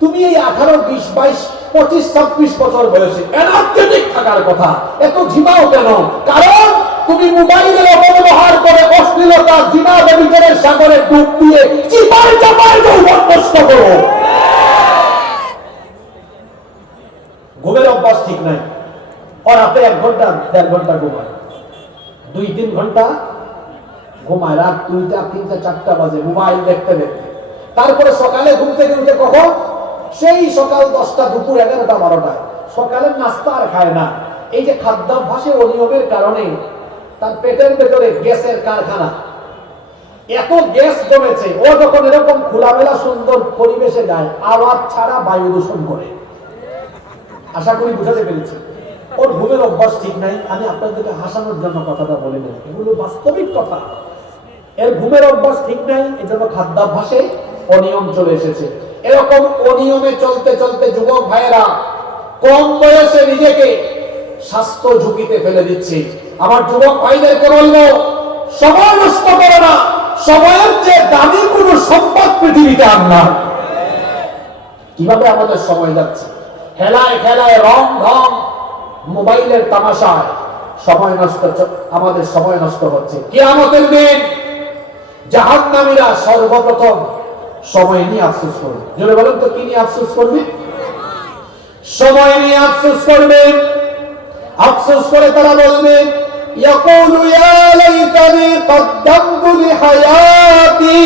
তুমি এই 18, 20, 22, 25, 26 বছর বয়সে এনার্জেটিক থাকার কথা, এত ঝিমাও কেন? কারণ তুমি মোবাইলের অপব্যবহার করে অশ্লীলতা, জিনা, ব্যভিচারের সাগরে ডুব দিয়ে চিপার চাপার যৌবন নষ্ট করো। ঘুমের অভ্যাস ঠিক নাই, আর রাতে 1 ঘন্টা 1.5 ঘন্টা ঘুমায়, 2-3 ঘন্টা ঘুমায়, রাত 2টা, 3টা, 4টা বাজে মোবাইল দেখতে দেখতে। তারপরে সকালে ঘুম থেকে উঠে কখন? সেই সকাল 10টা, দুপুর 11টা, 12টায়। সকালের নাস্তা আর খায় না। এই যে খাদ্যাভ্যাসে অনিয়মের কারণে তার পেটের ভেতরে গ্যাসের কারখানা, এত গ্যাস জমেছে, ও যখন এরকম খোলামেলা সুন্দর পরিবেশে যায়, আওয়াজ ছাড়া বায়ু দূষণ করে। আশা করি বুঝাতে পেরেছি। ওর ঘুমের অভ্যাস ঠিক নাই, আমি আপনাদেরকে হাসানোর জন্য কথাটা বলে নেই, এগুলো বাস্তবিক কথা। এর ঘুমের অভ্যাস ঠিক নাই, এজন্য খাদ্যাভ্যাসে অনিয়ম চলে এসেছে। এরকম অনিয়মে চলতে চলতে যুবক ভাইয়েরা কম বয়সে নিজেকে স্বাস্থ্য ঝুঁকিতে ফেলে দিচ্ছে। আমার যুবক ভাইদেরকে বলবো, সময় নষ্ট করো না, সময়ের চেয়ে দামি কোনো সম্পদ পৃথিবীতে আর না। কিভাবে আমাদের সময় যাচ্ছে, খেলায় খেলায়, রং ঢং, মোবাইলের তামাশায় সময় নষ্ট, আমাদের সময় নষ্ট হচ্ছে। কিয়ামতের দিন জাহান্নামীরা সর্বপ্রথম সময় নিয়ে আফসোস করবে। জোরে বলেন তো, কি নিয়ে আফসোস করবে? সময় নিয়ে আফসোস করবেন। আফসোস করে তারা বলবেন, ইয়াকুলু ইয়া লাইতানি কদ্দামতু লিহায়াতি,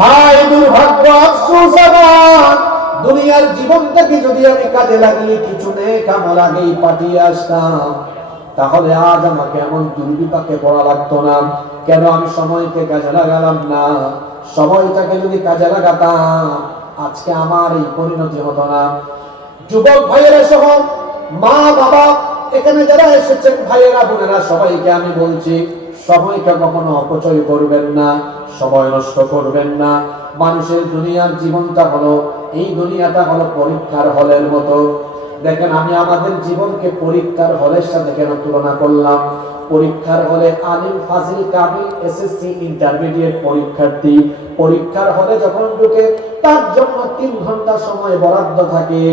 হায় দুর্ভাগ্য, আফসোস আমার, দুনিয়ার জীবনটাকে যদি আমি কাজে লাগিয়ে কিছু নেক আমল আগেই পাঠিয়ে আসতাম, তাহলে আজ আমাকে এমন দুর্বিপাকে পড়া লাগতো না। কেন আমি সময়কে কাজে লাগালাম না? সময়টাকে যদি কাজে লাগাতাম, আজকে আমার এই পরিণতি হতো না। যুবক ভাইয়েরা সহ মা বাবা, এখানে যারা এসেছেন, ভাইয়েরা বোনেরা, সবাইকে আমি বলছি, সময়কে কখনো অপচয় করবেন না, সময় নষ্ট করবেন না। মানুষের দুনিয়ার জীবনটা হলো, এই দুনিয়াটা হলো পরীক্ষার হলের মতো। দেখেন, আমি আমাদের জীবনকে পরীক্ষার হলের সাথে কেন তুলনা করলাম? পরীক্ষার হলে আলিম, ফাজিল, কামিল, এসএসসি, ইন্টারমিডিয়েট পরীক্ষার্থী পরীক্ষার হলে যখন ঢুকে, তার জন্য 3 ঘন্টা সময় বরাদ্দ থাকে।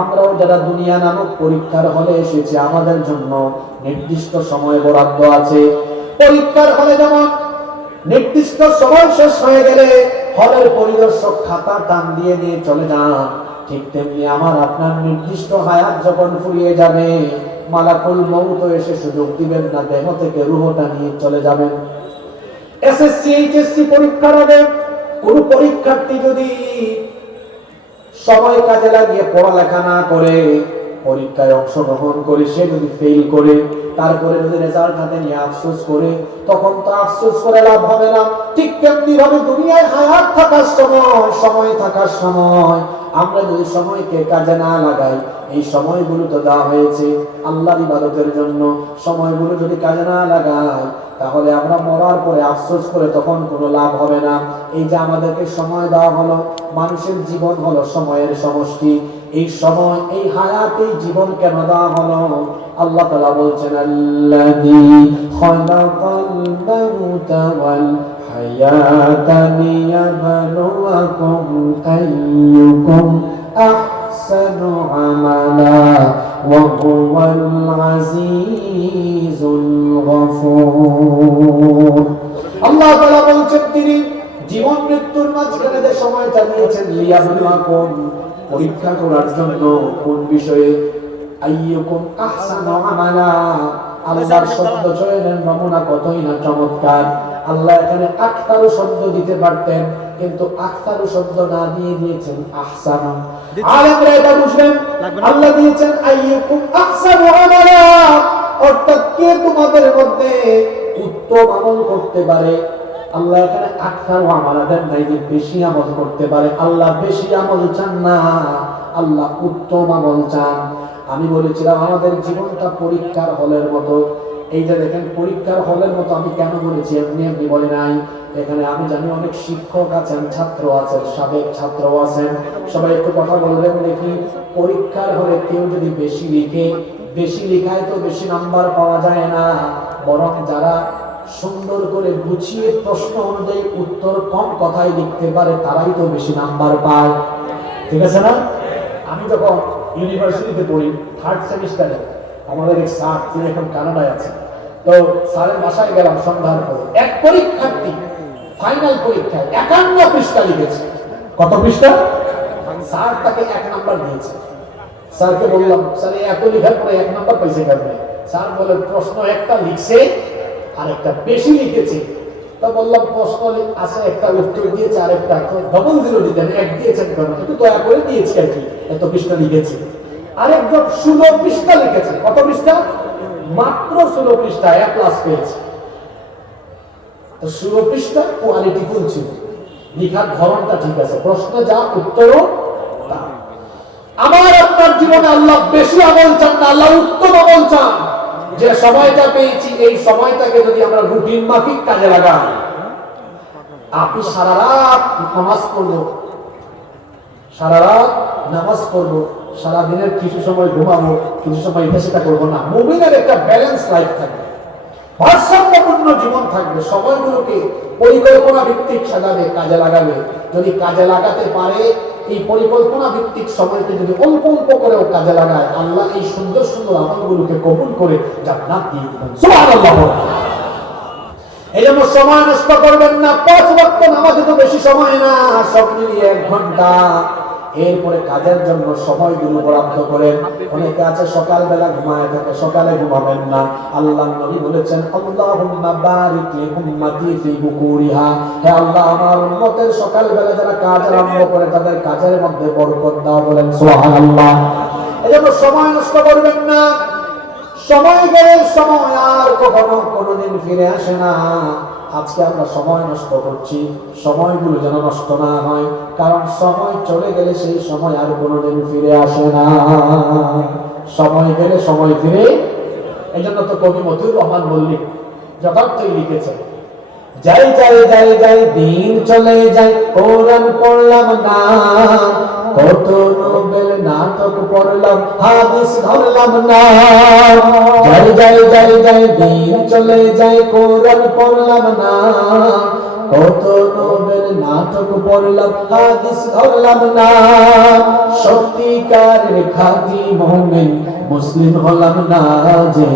আমরাও যারা দুনিয়া নামক পরীক্ষার হলে এসেছি, আমাদের জন্য নির্দিষ্ট সময় বরাদ্দ আছে। পরীক্ষার হলে যেমন নির্দিষ্ট সময় শেষ হয়ে গেলে হলের পরিদর্শক খাতা টান দিয়ে নিয়ে চলে যান, ঠিক তেমনি আমার আপনার নির্দিষ্ট হায়াত যখন ফুরিয়ে যাবে, মালাকুল মউত এসে সুযোগ দিবেন না, দেহ থেকে রূহটা নিয়ে চলে যাবেন। এসএসসি, এইচএসসি পরীক্ষার আগে কোন পরীক্ষার্থী যদি সময় কাজে লাগিয়ে পড়ালেখা না করে পরীক্ষায় অংশগ্রহণ করে, সে যদি ফেল করে, তারপরে যদি রেজাল্ট হাতে নিয়ে আফসোস করে, তখন তো আফসোস করে লাভ হবে না। ঠিক তেমনি ভাবে দুনিয়ায় হায়াত থাকার সময়, সময় থাকার সময় আমরা যদি সময়কে কাজে না লাগাই, এই সময়গুলো তো দেওয়া হয়েছে আল্লাহর ইবাদতের জন্য, সময়গুলো যদি কাজে না লাগাই, তাহলে আমরা মরার পরে আফসোস করে তখন কোনো লাভ হবে না। এই যে আমাদেরকে সময় দেওয়া হলো, মানুষের জীবন হলো সময়ের সমষ্টি। এই সময়, এই হায়াত, এই জীবন কেন দেওয়া হলো? আল্লাহ তাআলা বলছেন, আল্লাযী খালাকাল মাউতা ওয়াল হায়াতা লিয়াবলুয়াকুম আইয়ুকুম আহসানু আমালা ওয়া হুয়াল আজিজুল গফুর। আল্লাহ তাআলা বলছেন, তিনি জীবন মৃত্যুর মাঝখানে যে সময়টা নিয়েছেন, লিয়াবলুয়াকুম, পরীক্ষা করার জন্য। কোন বিষয়ে? আইয়ুকুম আহসানু আমালা, আল্লাহর শব্দ চয়নের নমুনা কতই না চমৎকার। আল্লাহ এখানে আকতারু শব্দ দিতে পারতেন, কিন্তু আকতারু শব্দ না দিয়ে দিয়েছেন আহসানু। আলেমরা এটা বুঝলেন, আল্লাহ দিয়েছেন আইয়ুকুম আহসানু আমালা, অর্থাৎ কে তোমাদের মধ্যে উত্তম আমল করতে পারে। আল্লাহ এখানে আকতারু আমালা দেন নাই যে বেশি আমল করতে পারে। আল্লাহ বেশি আমল চান না, আল্লাহ উত্তম আমল চান। আমি বলেছিলাম আমাদের জীবনটা পরীক্ষার হলের মতো। এই যে দেখেন, পরীক্ষার হলের মতো আমি কেন বলেছি? এমনি এমনি বলে নাই। এখানে আমি জানি অনেক শিক্ষক আছেন, ছাত্র আছেন, সাবেক ছাত্র আছেন, সবাই একটু কথা বলবেন দেখি। পরীক্ষার হলে কেউ যদি বেশি লিখে, বেশি লেখায় তো বেশি নাম্বার পাওয়া যায় না, বরং যারা সুন্দর করে গুছিয়ে প্রশ্ন অনুযায়ী উত্তর কম কথায় লিখতে পারে, তারাই তো বেশি নাম্বার পায়। ঠিক আছে না? আমি যখন ইউনিভার্সিটিতে পড়ি, 3rd সেমিস্টারে, আমাদের এক স্যার, তিনি এখন কানাডায় আছে, তো স্যারের বাসায় গেলাম সন্ধ্যার পরে। এক পরীক্ষার্থী ফাইনাল পরীক্ষায় 51 পৃষ্ঠা লিখেছে। কত পৃষ্ঠা? স্যার তাকে 1 নাম্বার দিয়েছে। স্যারকে বললাম, স্যার এত লেখার পরে 1 নাম্বার পাইছে কেন? স্যার বলে, প্রশ্ন একটা লিখছে আর একটা বেশি লিখেছে। তো বললাম, প্রশ্ন আছে একটা, উত্তর দিয়েছে আর একটা, ডবল জিরো দিতেন, 1 দিয়েছেন কেন? একটু দয়া করে দিয়েছি আর কি, এত পৃষ্ঠা লিখেছে। আরেকজন 16 পৃষ্ঠা লিখেছে। কত পৃষ্ঠা? মাত্র 16 পৃষ্ঠা, A+ পেয়েছে। তো 16 পৃষ্ঠা কোয়ালিটি ফুল ছিল। লিখার ধরনটা ঠিক আছে, প্রশ্ন যা উত্তরও তা। আমার আপনার জীবনে আল্লাহ বেশি আমল চান না, আল্লাহ উত্তম আমল চান। যে সময়টা পেয়েছি এই সময়টাকে যদি আমরা রুটিন মাফিক কাজে লাগাই, আপনি সারা রাত নামাজ পড়বো, সারা রাত নামাজ পড়বো, সারা দিনের কিছু সময় ঘুমাবো, কিছু সময় এটা সেটা করবো না। মুমিনের একটা ব্যালেন্স লাইফ থাকবে, ভারসাম্যপূর্ণ জীবন থাকবে। সময়গুলোকে পরিকল্পনা ভিত্তিক সাজাবে, কাজে লাগাবে। যদি কাজে লাগাতে পারে, এই পরিকল্পনা ভিত্তিক সময়কে যদি অল্প অল্প করেও কাজে লাগায়, আল্লাহ এই সুন্দর সুন্দর আমলগুলোকে কবুল করে জান্নাত দিয়ে দিবেন। সুবহানাল্লাহ। এই জন্য সময় নষ্ট করবেন না। 5 ওয়াক্ত নামাজে তো বেশি সময় না, সব মিলিয়ে 1 ঘন্টা। এরপরে কাজের জন্য সময়গুলো বরাদ্দ করেন। অনেকে আছে সকালবেলা ঘুমায় থাকে, সকালে ঘুমাবেন না। আল্লাহ নবী বলেছেন, আল্লাহুম্মা বারিক লি উম্মতি ফি বুকুরিহা, হে আল্লাহ আমার উম্মতের সকালবেলা যারা কাজ আরম্ভ করে তাদের কাজের মধ্যে বরকত দাও, বলেন সুবহানাল্লাহ। এজন্য সময় নষ্ট করবেন না। সময় গেলে সময় আর কখনো কোনোদিন ফিরে আসে না। আজকে আমরা সময় নষ্ট করছি, সময়গুলো যেন নষ্ট না হয়, কারণ সময় চলে গেলে সেই সময় আর কোনোদিন ফিরে আসে না। সময় গেলে সময় ফিরে। এই জন্য তো কবি মতিউর রহমান মল্লিক যথার্থই লিখেছেন, যাই যাই যাই যাই দিন চলে যায়, কোরআন পড়লাম না, কত নোবেল নাটক পড়লাম, হাদিস ধরলাম না। যাই যাই যাই যাই দিন চলে যায়, কোরআন পড়লাম না, কত নোবেল নাটক পড়লাম, হাদিস ধরলাম না। সত্যিকারের খাঁটি মুমিন মুসলিম হলাম না যে,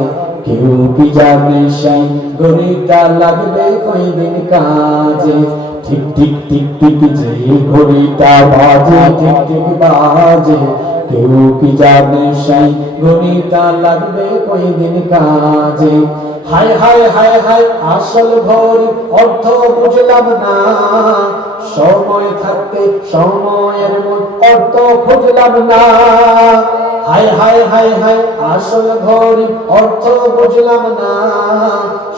কেউ কি জানে সেই ঘড়িটা লাগবে কয়দিন কাজে। ঠিক ঠিক ঠিক ঠিক যে ঘড়িটা বাজে, ঠিক ঠিক বাজে, কেউ কি জানে সেই ঘড়িটা লাগবে কয়দিন কাজে। হায় হায় হায় হায় আসল ঘড়ি অর্থ বুঝলাম না, সময় থাকতে সময়ের মূল অর্থ খুঁজলাম না। হায় হায় হায় হায় আসল ঘড়ি অর্থ বুঝলাম না,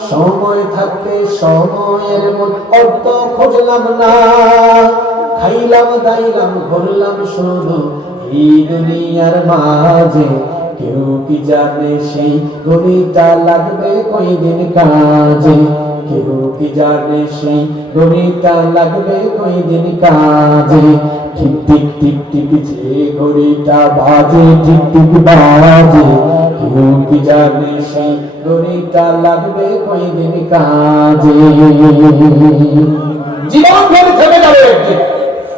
সময় থাকতে সময়ের মূল অর্থ খুঁজলাম না। খাইলাম দাইলাম ঘুরলাম শুধু এই দুনিয়ার মাঝে, কেউ কি জানে সেই ঘড়িটা লাগবে কয়দিন কাজে। কেউ কি জানে সেই ঘড়িটা লাগবে কয়দিন কাজে। ঠিক ঠিক ঠিক ঠিক যে ঘড়িটা বাজে, ঠিক ঠিক বাজে, কেউ কি জানে সেই ঘড়িটা লাগবে কয়দিন কাজে। জীবন ঘড়ি থেমে যাবে একদিন,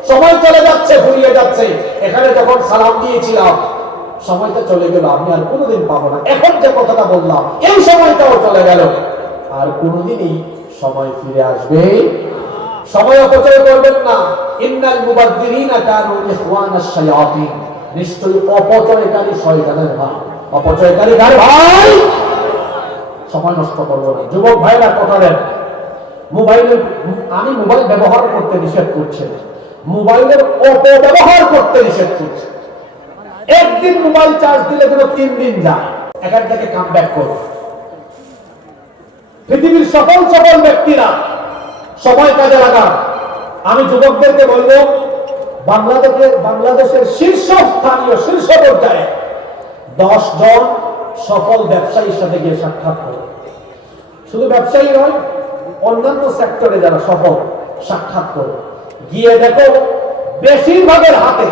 সময় চলে যাচ্ছে, ফুরিয়ে যাচ্ছে। এখানে যখন সালাম দিয়েছিলাম সময়টা চলে গেল, আমি আর কোনোদিন পাবো না। এখন যে কথাটা বললাম এই সময়টাও চলে গেল, আর কোনোদিনই সময় ফিরে আসবে। সময় অপচয় করবেন না। ইন্নাল মুবাদদিরিনা কানু ইখওয়ানাশ শায়াতিন, নিশ্চয়ই অপচয়কারী শয়তানের ভাই। অপচয়কারী কার ভাই? সময় নষ্ট করব না। যুবক ভাইরা কথা দেন, মোবাইলের, আমি মোবাইল ব্যবহার করতে নিষেধ করছি, মোবাইলের অপব্যবহার করতে নিষেধ করছি। একদিন মোবাইল চার্জ দিলে যেন 3 দিন যায়। এখান থেকে কাম ব্যাক করো। পৃথিবীর সফল সফল ব্যক্তিরা সময় কাজে লাগান। আমি যুবকদেরকে বলবো, বাংলাদেশের শীর্ষস্থানীয় শীর্ষ পর্যায়ে 10 জন সফল ব্যবসায়ীর সাথে গিয়ে সাক্ষাৎ করো। শুধু ব্যবসায়ী নয়, অন্যান্য সেক্টরে যারা সফল, সাক্ষাৎ করো। গিয়ে দেখো বেশিরভাগের হাতে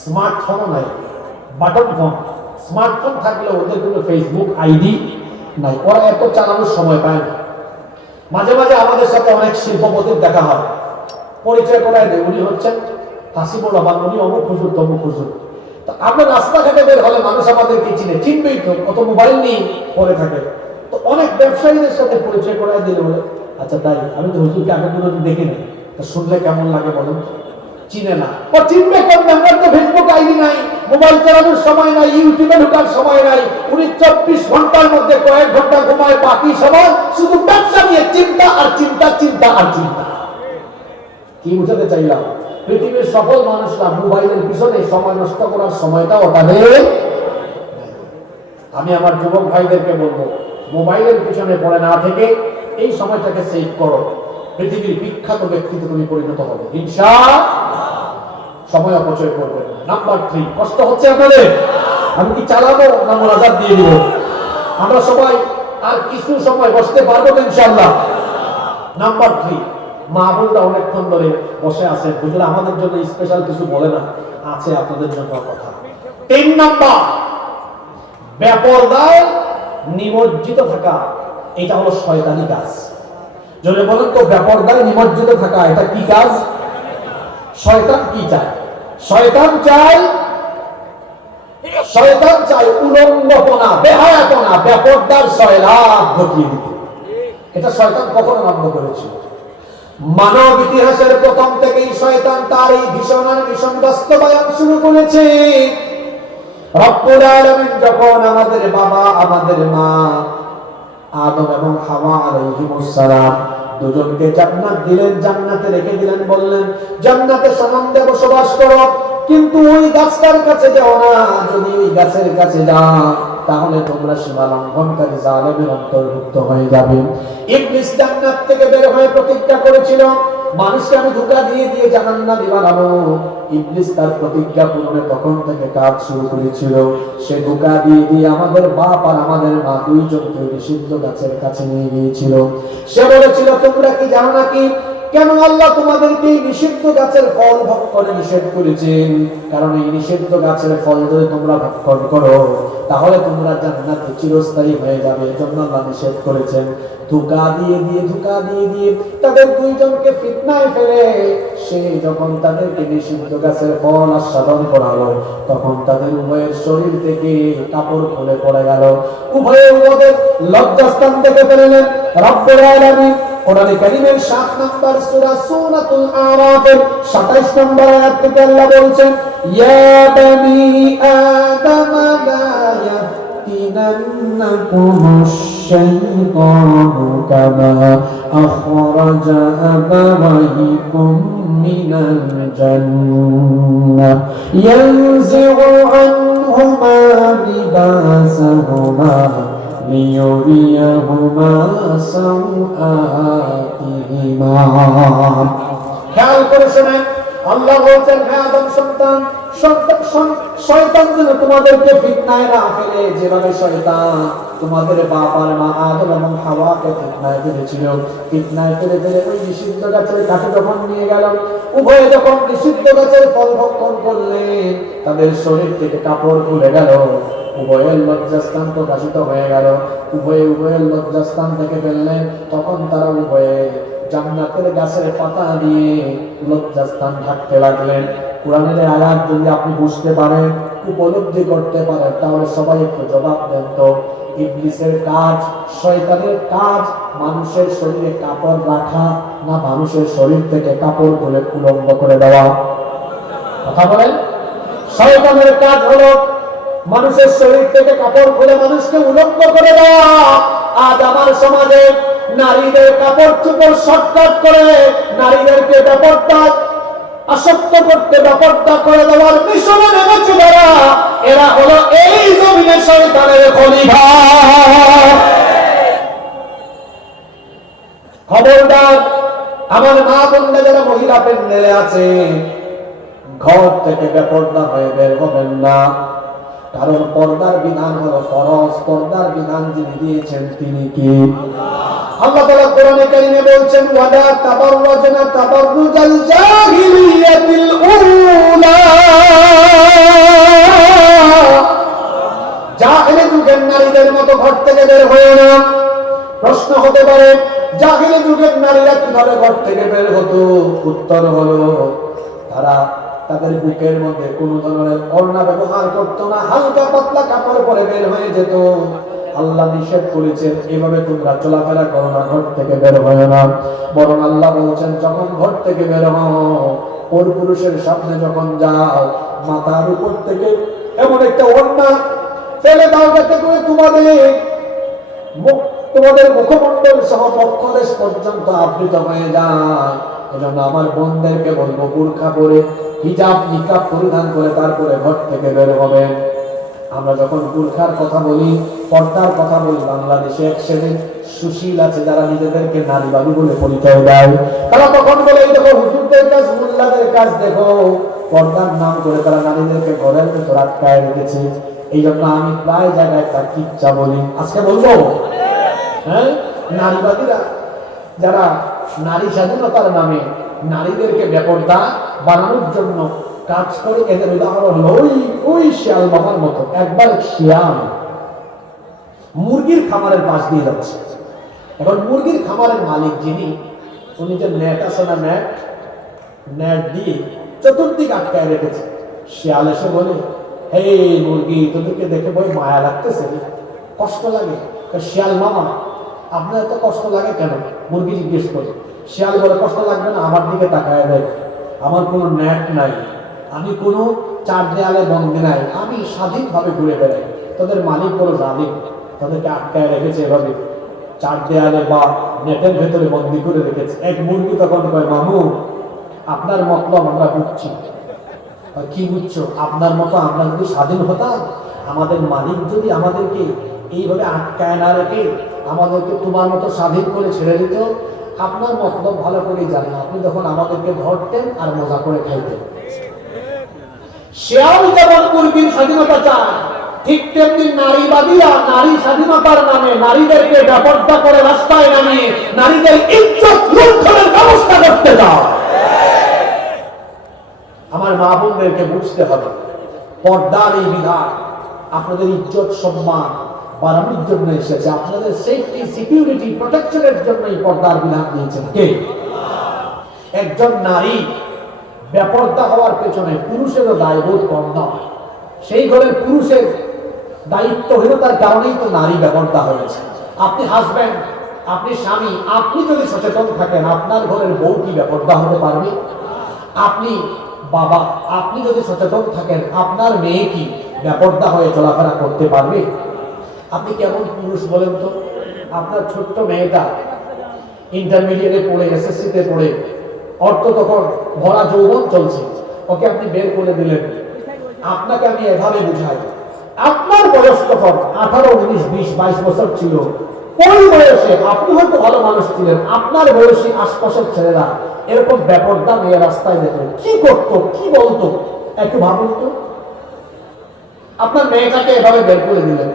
স্মার্টফোন নাই, বাটন ফোন। স্মার্টফোন থাকলে ওদের কোনো ফেসবুক আইডি নাই, ওরা এত চালানোর সময় পায় না। মাঝে মাঝে আমাদের সাথে অনেক শিল্পপতির দেখা হয়, পরিচয় করায় দেয়, উনি হচ্ছেন হাসিবুর রহমান, উনি অমুক হুজুর তমুক হুজুর। তো আমরা রাস্তাঘাটে বের হলে মানুষ আমাদেরকে চিনে, চিনবেই তো, কত মোবাইল নিয়ে পড়ে থাকে। তো অনেক ব্যবসায়ীদের সাথে পরিচয় করায় দিলে বলে, আচ্ছা তাই, আমি তো হুজুরকে আগে কোনোদিন দেখিনি, তা শুনলে কেমন লাগে বলুন। চিনে না, ও চিনবে কেমন? আমার তো ফেসবুক আইডি নাই, মোবাইল চালানোর সময় নাই, ইউটিউবে ঢোকার সময় নাই। উনি 24 ঘন্টার মধ্যে কয়েক ঘন্টা ঘুমায়, বাকি সময় শুধু ব্যবসা নিয়ে চিন্তা আর চিন্তা, চিন্তা আর চিন্তা। কি বুঝাতে চাইলাম? পৃথিবীর সফল মানুষরা মোবাইলের পিছনে সময় নষ্ট করার সময়টাও তাদের। আমি আমার যুবক ভাইদেরকে বলবো, মোবাইলের পিছনে পড়ে না থেকে এই সময়টাকে সেভ করো। পৃথিবীর বিখ্যাত ব্যক্তিতে তুমি পরিণত হবে ইনশাআল্লাহ। সময় অপচয় করবেন না। নাম্বার 3, কষ্ট হচ্ছে আপনাদের? আমি কি চালাবো না মোনাজাত দিয়ে দিব? আমরা সবাই আর কিছু সময় বসতে পারবো তো ইনশাআল্লাহ। নাম্বার 3, মা বোনরা অনেকক্ষণ ধরে বসে আছেন, বুঝলে আমাদের জন্য স্পেশাল কিছু বলে না, আছে আপনাদের জন্য কথা। 3 নাম্বার, বেপরদায় নিমজ্জিত থাকা, এটা হলো শয়তানি কাজ। যদি বলেন তো বেপরদায় নিমজ্জিত থাকা এটা কি কাজ? শয়তান কি চায়? শয়তান চায় উলঙ্গপনা, বেহায়াপনা, বেপরদার সয়লাভ ঘটিয়ে দিতে। এটা শয়তান কখন আরম্ভ করেছিল? মানব ইতিহাসের প্রথম থেকেই শয়তান তার এই ভীষণ বাস্তবায়ন শুরু করেছে। রব্বুল আলামিন যখন আমাদের বাবা, আমাদের মা আদম এবং হাওয়া আলাইহিমুস সালাম দুজনকে জান্নাত দিলেন, জান্নাতে রেখে দিলেন, বললেন জান্নাতে সানন্দে বসবাস করো, কিন্তু ওই গাছটার কাছে যাও না। যদি ওই গাছের কাছে যাও তাহলে তোমরা সীমা লঙ্ঘনকারী জালেমের অন্তর্ভুক্ত হয়ে যাবে। ইবলিস জান্নাত থেকে বের হয়ে প্রতিজ্ঞা করেছিল মানুষকে আমি ধোঁকা দিয়ে দিয়ে জাহান্নামে বানাবো। ইবলিস তার প্রতিজ্ঞা পূরণে তখন থেকে কাজ শুরু করেছিল। সে ধোঁকা দিয়ে দিয়ে আমাদের বাপ আর আমাদের মা দুইজনকে নিষিদ্ধ গাছের কাছে নিয়ে গিয়েছিল। সে বলেছিল তোমরা কি জানো নাকি কেন আল্লাহ তোমাদেরকে এই নিষিদ্ধ গাছের ফল ভোগ করে নিষেধ করেছেন? কারণ এই নিষিদ্ধ গাছের ফল যদি তোমরা ভক্ষণ করো তাহলে তোমরা জান্নাতে চিরস্থায়ী হয়ে যাবে, এজন্য আল্লাহ নিষেধ করেছেন। ধোঁকা দিয়ে দিয়ে তাদের দুইজনকে ফিতনায় ফেলে সে যখন তাদেরকে নিষিদ্ধ গাছের ফল আস্বাদন করালো তখন তাদের উভয়ের শরীর থেকে কাপড় খুলে পড়ে গেল। উভয়ে উভয়ের লজ্জাস্থান থেকে ফেললেন। রব্বুল আলামিন কোরআনে কারীমের 7 নম্বর সূরা সূরাতুল আরাফের 27 নম্বর আয়াত থেকে আল্লাহ বলছেন ইয়া বানি আদম লা ইয়াফতিনান্নাকুমুশ শাইতানু কামা আখরাজা আবাওয়াইকুম মিনাল জান্নাহ ইয়ানজি'ু আনহুমা লিবাসাহুমা লিয়ুরিয়াহুমা সাওআতিহিমা। খেয়াল করে শুনেন, আল্লাহ বলছেন হে আদম সন্তান, শয়তান যেন তোমাদেরকে ফিতনায় না ফেলে, যেভাবে শয়তান তোমাদের বাপ আর মা আদম এবং হাওয়াকে ফিতনায় ফেলেছিল। ফিতনায় ফেলে ওই নিষিদ্ধ গাছের কাছে যখন নিয়ে গেল, উভয়ে যখন নিষিদ্ধ গাছের ফল ভক্ষণ করলেন তাদের শরীর থেকে কাপড় খুলে গেল। উভয়ের লজ্জাস্থান প্রকাশিত হয়ে গেল। উভয়ের লজ্জাস্থান থেকে ফেললেন। তখন তারা উভয়ে জান্নাতের গাছের পাতা দিয়ে লজ্জাস্থান ঢাকতে লাগলেন। কোরআনের আয়াত যদি আপনি বুঝতে পারেন, উপলব্ধি করতে পারেন, তাহলে সবাই একটু জবাব দেন তো, ইবলিসের কাজ, শয়তানের কাজ মানুষের শরীরে কাপড় রাখা না মানুষের শরীর থেকে কাপড় খুলে উলঙ্গ করে দেওয়া? কথা বলেন। শয়তানের কাজ হলো মানুষের শরীর থেকে কাপড় খুলে মানুষকে উলঙ্গ করে দেওয়া। আজ আমার সমাজে নারীদের কাপড় চোপড় শর্টকাট করে নারীদেরকে ব্যাপারটা আসক্ত করতে, ব্যাপারটা করে দেওয়ার মিশনে নেমেছে যারা, এরা হলো এই জমিনে শয়তানের খলিফা। খবরদার আমার মা বোনরা যারা মহিলা প্যান্ডেলে আছে, ঘর থেকে বেপরদা হয়ে বের হবেন না। কারণ পর্দার বিধান হলো ফরজ। পর্দার বিধান যিনি দিয়েছেন তিনি কি? আল্লাহ তাআলা কোরআনে কারীমে বলছেন ওয়ালা তাবাররাজনা তাবাররুজাল জাহিলিয়াতিল উলা। জাহিলি যুগের নারীদের মতো ঘর থেকে বের হয়ে না। প্রশ্ন হতে পারে জাহিলি যুগের নারীরা কিভাবে ঘর থেকে বের হতো? উত্তর হলো তারা তাদের বুকের মধ্যে কোন ধরনের ওড়না ব্যবহার করতো না, হালকা পাতলা কাপড় পরে বের হয়ে যেত। আল্লাহ নিষেধ করেছেন এভাবে তোমরা চলাফেরা করো না, ঘর থেকে বের হয় না। বরং আল্লাহ বলছেন যখন ঘর থেকে বের হও, পরপুরুষের সামনে যখন যাও, মাথার উপর থেকে এমন একটা ওড়না ফেলে দাও যাতে করে তোমাদের মুখমণ্ডল সহ বক্ষদেশ পর্যন্ত আবৃত হয়ে যায়। এজন্য আমার বোনদেরকে বলবো বুরকা পরে, হিজাব নিকাব পরিধান করে তারপরে ঘর থেকে বের হবেন। আমরা যখন বুরখার কথা বলি, পর্দার কথা বলি, বাংলাদেশে এক শ্রেণীর সুশীল আছে যারা নিজেদেরকে নারীবাদী বলে পরিচয় দেয়, তারা তখন বলে এই দেখো হুজুরদের কাজ, মোল্লাদের কাজ, দেখো পর্দার নাম করে তারা নারীদেরকে ঘরের ভেতর আটকায় রেখেছে। এই জন্য আমি প্রায় জায়গায় একটা কিচ্ছা বলি, আজকে বলবো। হ্যাঁ, নারীবাদীরা যারা নারী স্বাধীনতার নামে নারীদেরকে বেপরদা বানানোর জন্য কাজ করে, এদের উদাহরণ হলো ওই শিয়াল বাবার মতো। একবার শিয়াল মুরগির খামারের পাশ দিয়ে যাচ্ছে। এখন মুরগির খামারের মালিক যিনি, উনি যে নেট আছে না, নেট দিয়ে চতুর্দিক আটকায় রেখেছে। শিয়াল এসে বলে, হে মুরগি, তোদেরকে দেখে বই মায়া লাগতেছে, কষ্ট লাগে? শিয়াল মামা, আপনার এত কষ্ট লাগে কেন? মুরগি জিজ্ঞেস করে। শিয়াল বলে, কষ্ট লাগবে না, আমার দিকে তাকায় দেয়, আমার কোনো নেট নাই, আমি কোনো চার দেয়ালে বন্দী নাই, আমি স্বাধীনভাবে ঘুরে বেড়াই। তোদের মালিক বড় জালিম, তাদেরকে আটকায় রেখেছে এভাবে চার দেয়ালে বা নেটের ভেতরে বন্দি করে রেখেছে। এক মুরগি তখন কয়, মামু আপনার মতলব আমরা বুঝছি। কি বুঝছো? আপনার মতো আমরা যদি স্বাধীন হতাম, আমাদের মালিক যদি আমাদেরকে এইভাবে আটকায় না রেখে আমাদেরকে তোমার মতো স্বাধীন করে ছেড়ে দিত, আপনার মতলব ভালো করেই জানেন, আপনি তখন আমাদেরকে ধরতেন আর মজা করে খাইতেন। শিয়াল যেমন মুরগির স্বাধীনতা চায়, ঠিক তেমনি নারীবাদীরা নারী স্বাধীনতার নামে নারীদেরকে বেপরদা করে রাস্তায় নামিয়ে নারীদের ইজ্জত লুণ্ঠনের ব্যবস্থা করতে চায়। আমার মা বোনদেরকে বুঝতে হবে, পর্দার এই বিধান আপনাদের ইজ্জত সম্মান বাড়ানোর জন্য এসেছে, আপনাদের সেফটি সিকিউরিটি প্রোটেকশনের জন্য এই পর্দার বিধান দিয়েছেন কে? একজন নারী বেপরদা হওয়ার পেছনে পুরুষেরও দায়বোধ কম নয়। সেই ঘরের পুরুষের দায়িত্বহীনতার কারণেই তো নারী বেপরদা হয়েছে। আপনি হাজব্যান্ড, আপনি স্বামী, আপনি যদি সচেতন থাকেন, আপনার ঘরের বউ কি বেপরদা হতে পারবে? আপনি বাবা, আপনি যদি সচেতন থাকেন, আপনার মেয়ে কি বেপরদা হয়ে চলাফেরা করতে পারবে? আপনি কেমন পুরুষ বলেন তো? আপনার ছোট্ট মেয়েটা ইন্টারমিডিয়েটে পড়ে, এসএসসিতে পড়ে, অর্থ তখন ভরা যৌবন চলছে, ওকে আপনি বের করে দিলেন। আপনাকে আমি এভাবে বুঝাই, আপনার বয়স তখন 18, 19, 20, 22 বছর ছিল। ওই বয়সে আপনি হয়তো ভালো মানুষ ছিলেন, আপনার বয়সী আশপাশের ছেলেরা এরকম বেপরদা মেয়ে রাস্তায় দেখে কি করতো, কি বলতো, একটু ভাবুন তো। আপনার মেয়েটাকে এভাবে বের করে দিলেন।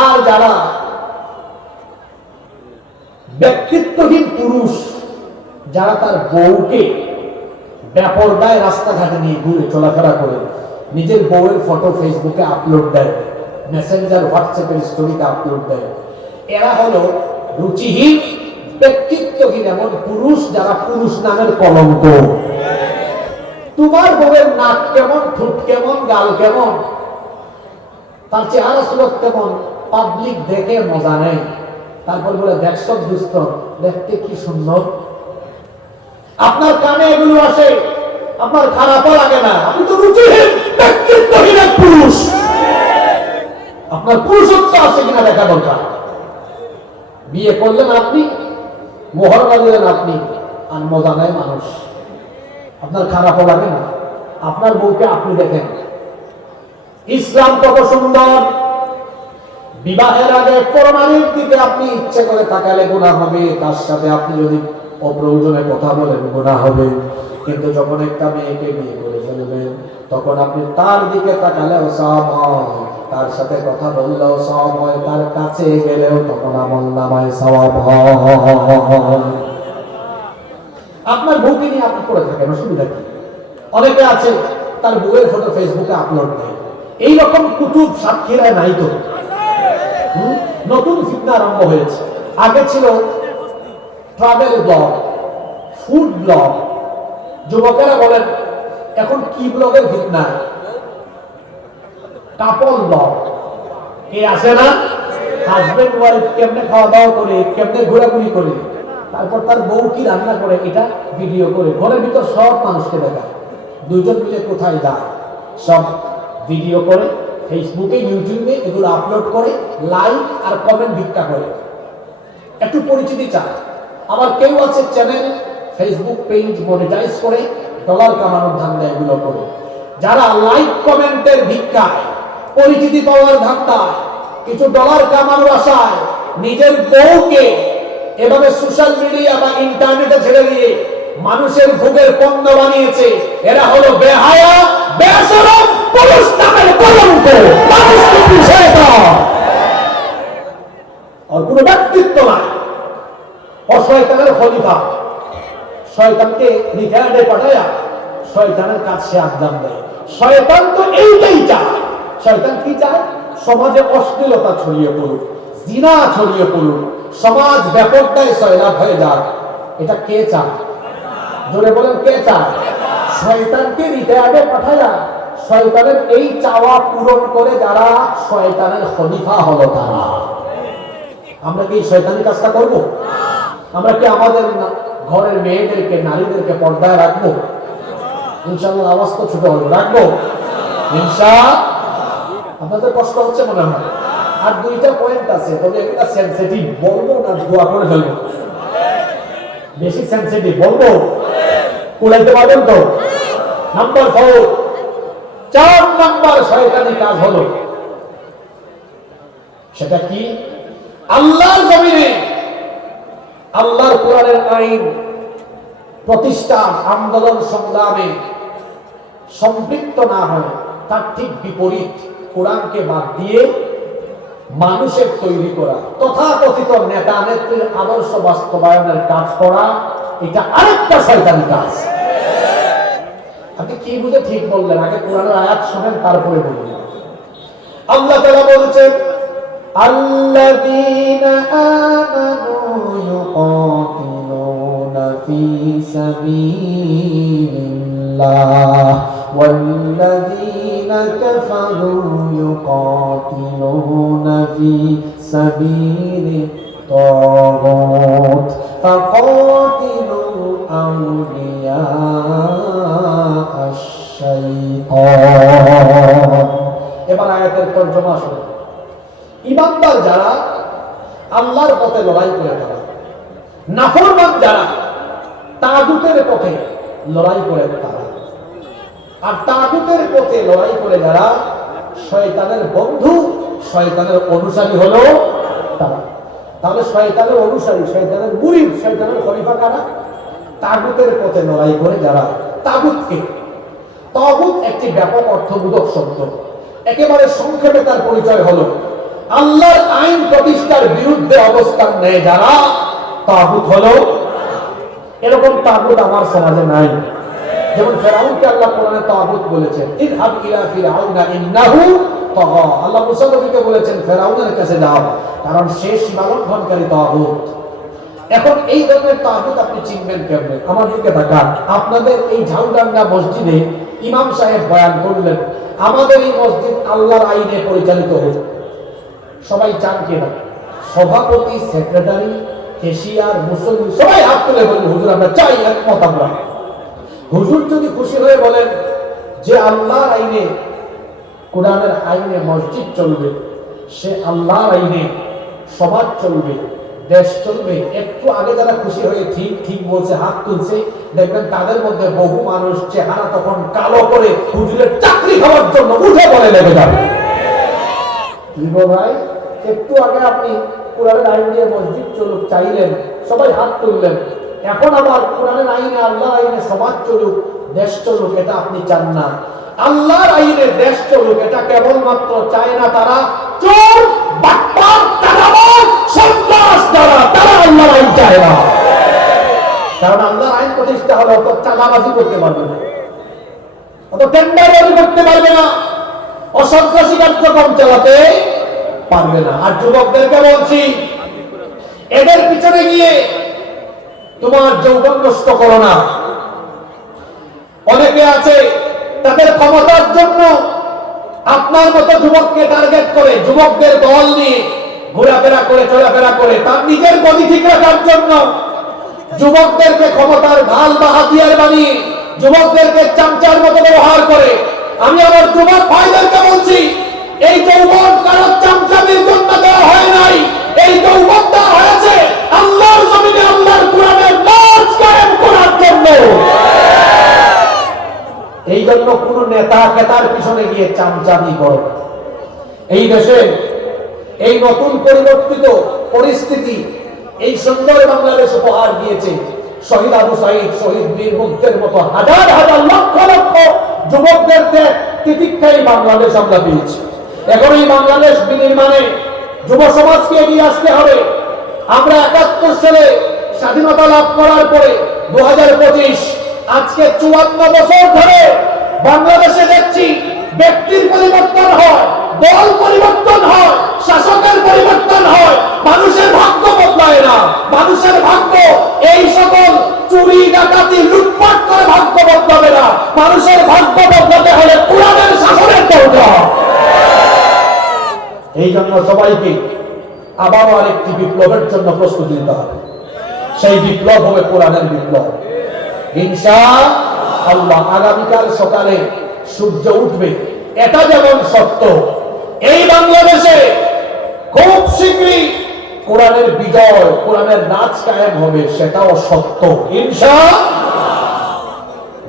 আর যারা ব্যক্তিত্বহীন পুরুষ, যারা তার বউকে বেপরদায় রাস্তাঘাটে নিয়ে ঘুরে চলাফেরা করে, নিজের বউয়ের ফটো ফেসবুকে আপলোড দেয়, মেসেঞ্জার হোয়াটসঅ্যাপের স্টোরিতে আপলোড দেয়, এরা হলো রুচিহীন ব্যক্তিত্বহীন এমন পুরুষ, যারা পুরুষ নামের কলঙ্ক। তোমার বউয়ের নাক কেমন, ঠোঁট কেমন, গাল কেমন, তার চেহারা সুরত কেমন, পাবলিক দেখে মজা নেই, তারপর বলে দেখছো দুস্থ, দেখতে কি সুন্দর। আপনার কানে এগুলো আসে, আপনার খারাপও লাগে না, আপনি তো রুচিহীন ব্যক্তিত্বহীন এক পুরুষ। আপনার পুরুষত্ব আছে কিনা দেখা দরকার। বিয়ে করলেন আপনি, মোহর বাঁধলেন আপনি, আর মজা নেয় মানুষ, আপনার খারাপও লাগে না। আপনার বউকে আপনি দেখেন, ইসলাম কত সুন্দর। বিবাহের আগে পরমাণিক দিকে আপনি ইচ্ছে করে তাকালে গুনাহ হবে, তার সাথে আপনি যদি অপ্রয়োজনে কথা বলেন গুনাহ হবে। কিন্তু যখন একটা মেয়েকে বিয়ে করে ফেলবেন, তখন আপনি তার দিকে তাকালেও সওয়াব হয়, তার সাথে কথা বললেও সওয়াব হয়, তার কাছে গেলেও তখন আমলনামায় সওয়াব হয়। আপনার বউকে নিয়ে আপনি করে থাকেন, অসুবিধা কি? অনেকে আছে তার বউয়ের ফটো ফেসবুকে আপলোড দেয়, এইরকম কুতুব সাক্ষীরা নাই তো। নতুন ফিতনা আরম্ভ হয়েছে। আগে ছিল ট্রাভেল ব্লগ, ফুড ব্লগ। যুবকেরা বলেন এখন কি ব্লগের ফিতনা? কাপল ব্লগ। কে আসে না? হাজবেন্ড ওয়াইফ কেমনে খাওয়া দাওয়া করে, কেমনে ঘোরাঘুরি করে, তারপর তার বউ কি রান্না করে এটা ভিডিও করে ঘরের ভিতর সব মানুষকে দেখায়। দুইজন মিলে কোথায় যায় সব ভিডিও করে, ফেসবুকে, ইউটিউবে এগুলো আপলোড করে, লাইক আর কমেন্ট ভিক্ষা করে, একটু পরিচিতি চায়। আবার কেউ আছে চ্যানেল, ফেসবুক পেজ মনিটাইজ করে ডলার কামানোর ধান্দা এগুলো করে। যারা লাইক কমেন্টের ভিক্ষায়, পরিচিতি পাওয়ার ধান্দায়, কিছু ডলার কামানোর আশায় নিজের বউকে এভাবে সোশ্যাল মিডিয়া বা ইন্টারনেটে ছেড়ে দিয়ে মানুষের ভোগের পণ্য বানিয়েছে, এরা হলো বেহায়া, বেশরম, পুরুষ নামের কলঙ্ক, মানুষকে পিছিয়ে দাও আর কোনো ব্যক্তিত্ব নাই। শয়তানের খলিফা, শয়তানকে রিটায়ার্ডে পাঠায়া শয়তানের কাজ সে আঞ্জাম দেয়। শয়তান তো এইটাই চায়। শয়তান কি চায়? সমাজে অশ্লীলতা ছড়িয়ে পড়ুক, জিনা ছড়িয়ে পড়ুক, সমাজ ব্যাপকতায় সয়লাভ হয়ে যাক। এটা কে চায়? জোরে বলেন, কে চায়? শয়তানকে রিটায়ার্ডে পাঠায়া শয়তানের এই চাওয়া পূরণ করে যারা শয়তানের খলিফা হলো তারা। আমরা কি শয়তানি কাজটা করব? আমরা কি আমাদের ঘরের মেয়েদেরকে, নারীদেরকে পর্দায় রাখবো? ইনশাআল্লাহ। আওয়াজ তো ছোট হবে, রাখবো ইনশাআল্লাহ। আপনাদের কষ্ট হচ্ছে মনে হয়। আর দুইটা পয়েন্ট আছে, তবে এটা সেনসিটিভ, বলবো না দোয়া করে ফেলবো? বেশি সেনসিটিভ, বলবো? কুলাইতে পারবেন তো? নাম্বার 4, 4 নাম্বার শয়তানি কাজ হলো, সেটা কি? আল্লাহর জমিনে আল্লাহর কোরআনের আইন প্রতিষ্ঠা, আন্দোলন, সংগ্রামে সম্পৃক্ত না হয়, তার ঠিক বিপরীত কোরআনকে বাদ দিয়ে মানুষের তৈরি করা, তথাকথিত নেতা নেত্রীর আদর্শ বাস্তবায়নের কাজ করা, এটা আরেকটা শয়তানি কাজ। আপনি কি বুঝে ঠিক বললেন? আগে কোরআনের আয়াত শোনেন, তারপরে বলবেন। আল্লাহ তাআলা বলছেন, আল্লাযীনা আমানু ইউকাতিলুনা ফী সাবিলিল্লাহ ওয়াল্লাযীনা কাফারু ইউকাতিলুনা ফী সাবিলিত তাগুত ফাকাতিলু আউলিয়া আশ-শাইতান। এবার আয়াতের তরজমা শুনুন। ইমানদার যারা আল্লাহর পথে লড়াই করে তারা, নাফরমান যারা তাগুতের পথে লড়াই করে তারা, আর তাগুতের পথে লড়াই করে যারা শয়তানের বন্ধু, শয়তানের অনুসারী হলো তারা। তাহলে শয়তানের অনুসারী, শয়তানের মুরিদ, শয়তানের খলিফা কারা? তাগুতের পথে লড়াই করে যারা। তাগুতকে, তাগুত একটি ব্যাপক অর্থবোধক শব্দ। একেবারে সংক্ষেপে তার পরিচয় হলো আল্লাহর আইন প্রতিষ্ঠার বিরুদ্ধে অবস্থান নেয় যারা, তাগুত হলো। এরকম তাগুত আমার সমাজে নাই। যেমন ফেরাউনকে আল্লাহ কোরআনে তাগুত বলেছেন, ইযহাব ইলা ফিরআউনা ইন্নাহু তাগা। আল্লাহ মুসা নবীকে বলেছেন ফেরাউনের কাছে যাও, কারণ সে সীমালঙ্ঘনকারী তাগুত। এখন এই ধরনের তাগুত আপনি চিনবেন কেমনে? আমার দিকে তাকান। আপনাদের এই ঝাউডাঙ্গা মসজিদে ইমাম সাহেব বয়ান করলেন, আমাদের এই মসজিদ আল্লাহর আইনে পরিচালিত হোক। সবাই চান কিনা? সভাপতি, সেক্রেটারি, কেশিয়ার, মুসল্লি সবাই হাত তুলে বললেন, হুজুর আমরা চাই, একমত আমরা। হুজুর যদি খুশি হয়ে বলেন যে আল্লাহর আইনে, কোরআনের আইনে মসজিদ চলবে, সে আল্লাহর আইনে সমাজ চলবে, দেশ চলবে, একটু আগে যারা খুশি হয়ে ঠিক ঠিক বলছে, হাত তুলছে, দেখবেন তাদের মধ্যে বহু মানুষ চেহারা তখন কালো করে হুজুরের চাকরি খাওয়ার জন্য উঠে পড়ে লেগে যাবে। ভাই, একটু আগে আপনি কোরআনের আইন দিয়ে মসজিদ চলুক চাইলেন, সবাই হাত তুললেন। এখন আবার কোরআনের আইনে, আল্লাহর আইনে সমাজ চলুক, দেশ চলুক, এটা আপনি চান না। আল্লাহর আইনে দেশ চলুক, এটা কেবলমাত্র চায় না তারা চোর, বাটপার, চাঁদাবাজ, সন্ত্রাস যারা, তারা আল্লাহর আইন চায় না। কারণ আল্লাহর আইন প্রতিষ্ঠা হলে অত চাঁদাবাজি করতে পারবে না, অত টেন্ডারবাজি করতে পারবে না, অসন্ত্রাসী কার্যক্রম চালাতে পারবে না। আর যুবকদেরকে বলছি, এদের পিছনে গিয়ে তোমার যৌবন নষ্ট করো না। অনেকে আছে তাদের ক্ষমতার জন্য আপনার মতো যুবককে টার্গেট করে, যুবকদের দল নিয়ে ঘোরাফেরা করে, চলাফেরা করে, তার নিজের গতি ঠিক রাখার জন্য যুবকদেরকে ক্ষমতার ঢাল বা হাতিয়ার বানিয়ে যুবকদেরকে চামচার মতো ব্যবহার করে। আমি আমার যুবক ভাইদেরকে বলছি, এই যৌবন কারো চামচামির জন্য দেওয়া হয় নাই, এই যৌবন দেওয়া হয়েছে আল্লাহর জমিনে আল্লাহর কোরআনের নাজ কায়েম করার জন্য। এই জন্য কোন নেতা খেতার পিছনে গিয়ে চামচামি করে। এই দেশে এই নতুন পরিবর্তিত পরিস্থিতি এই সুন্দর বাংলাদেশ উপহার দিয়েছে। শহীদ আবু সাইদ, শহীদ বীর মুগ্ধের মতো হাজার হাজার লক্ষ লক্ষ যুবকদের তিতিক্ষাই বাংলাদেশ আমরা পেয়েছি। এখন এই বাংলাদেশ বিনির্মাণে যুব সমাজকে এগিয়ে আসতে হবে। আমরা ৭১ সালে স্বাধীনতা লাভ করার পরে ২০২৫ আজকে ৫৪ বছর ধরে বাংলাদেশে দেখছি ব্যক্তির পরিবর্তন হয়, দল পরিবর্তন হয়, শাসকের পরিবর্তন হয়, মানুষের ভাগ্য বদলায় না। মানুষের ভাগ্য এই সকল চুরি ডাকাতি লুটপাট করে ভাগ্য বদলাবে না। মানুষের ভাগ্য বদলাতে হলে কোরআনের শাসনের দরকার। এই জন্য সবাইকে আবারও আরেকটি বিপ্লবের জন্য প্রস্তুতি নিতে হবে। সেই বিপ্লব হবে কোরআনের বিপ্লব ইনশাআল্লাহ। আগামীকাল সকালে সূর্য উঠবে, এটা যেমন সত্য, এই বাংলাদেশে খুব শীঘ্রই কোরআনের বিজয়, কোরআনের নাচ কায়েম হবে, সেটাও সত্য ইনশাআল্লাহ।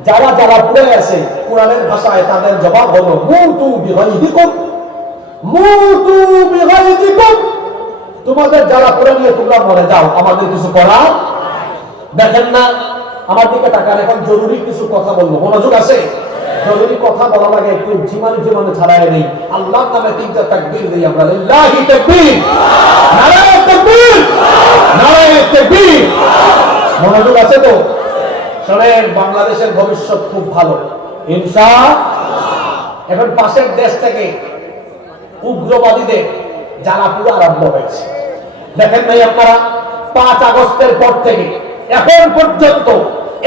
যারা যারা পড়ে আছে কোরআনের ভাষায় তাদের জবাব হলো মুতু বিগাইদিকুম, মুতু বিগাইদিকুম। তোমাদের যারা পড়ে নিয়ে তোমরা মরে যাও, আমাদের কিছু করা। দেখেন না আমার দিকে তাকান, এখন জরুরি কিছু কথা বলবো, মনোযোগ আছে? জরুরি কথা বলা লাগে একটু জীবনে ছাড়াই নেই। আল্লাহর নামে ৩টা তাকবীর দেই আমরা। লিল্লাহি তাকবীর, নারায়ে তাকবীর, নারায়ে তাকবীর। মনোযোগ আছে তো? শুনেন, বাংলাদেশের ভবিষ্যৎ খুব ভালো ইনশাআল্লাহ। এখন পাশের দেশ থেকে উগ্রবাদীদের জ্বালা পুরো আরম্ভ হয়েছে। দেখেন নাই আপনারা, ৫ আগস্টের পর থেকে এখন পর্যন্ত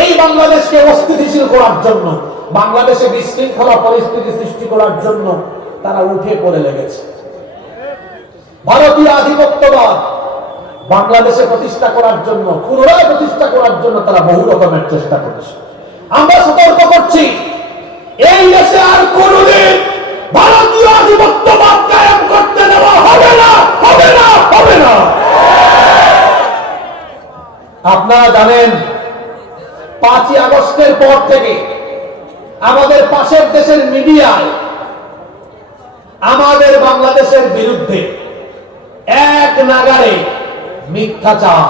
এই বাংলাদেশকে অস্থিতিশীল করার জন্য, বাংলাদেশে বিশৃঙ্খলা পরিস্থিতি সৃষ্টি করার জন্য তারা উঠে পড়ে লেগেছে। ভারতীয় আধিপত্যবাদ বাংলাদেশে প্রতিষ্ঠা করার জন্য, পুনরায় প্রতিষ্ঠা করার জন্য তারা বহু রকমের চেষ্টা করেছে। আমরা সতর্ক করছি, এই দেশে আর কোনদিন ভারতীয় আধিপত্যবাদ কায়েম করতে দেওয়া হবে না, হবে না, হবে না। আপনারা জানেন ৫ই আগস্টের পর থেকে আমাদের পাশের দেশের মিডিয়ায় আমাদের বাংলাদেশের বিরুদ্ধে এক নাগারে মিথ্যাচার,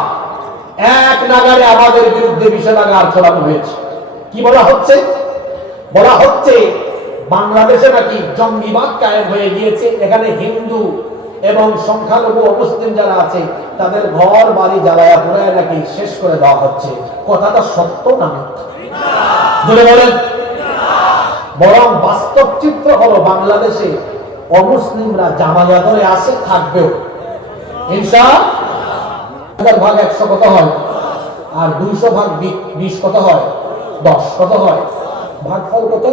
এক নাগারে আমাদের বিরুদ্ধে বিষেধাগার ছড়ানো হয়েছে। কি বলা হচ্ছে? বলা হচ্ছে বাংলাদেশে নাকি জঙ্গিবাদ কায়েম হয়ে গিয়েছে, এখানে হিন্দু এবং সংখ্যালঘু অমুসলিম যারা আছে তাদের ঘর বাড়ি জ্বালায়া পোড়ায় নাকি শেষ করে দেওয়া হচ্ছে। কথাটা সত্য না মিথ্যা? জোরে বলেন। বরং বাস্তব চিত্র হলো বাংলাদেশে অমুসলিমরা জামায়া ধরে আছে, থাকবেও ইনশাআল্লাহ। ভাগ ১০০ কত হয়? আর ২০০ ভাগ ২০ কত হয়? ১০ কত হয়? ভাগফল কত?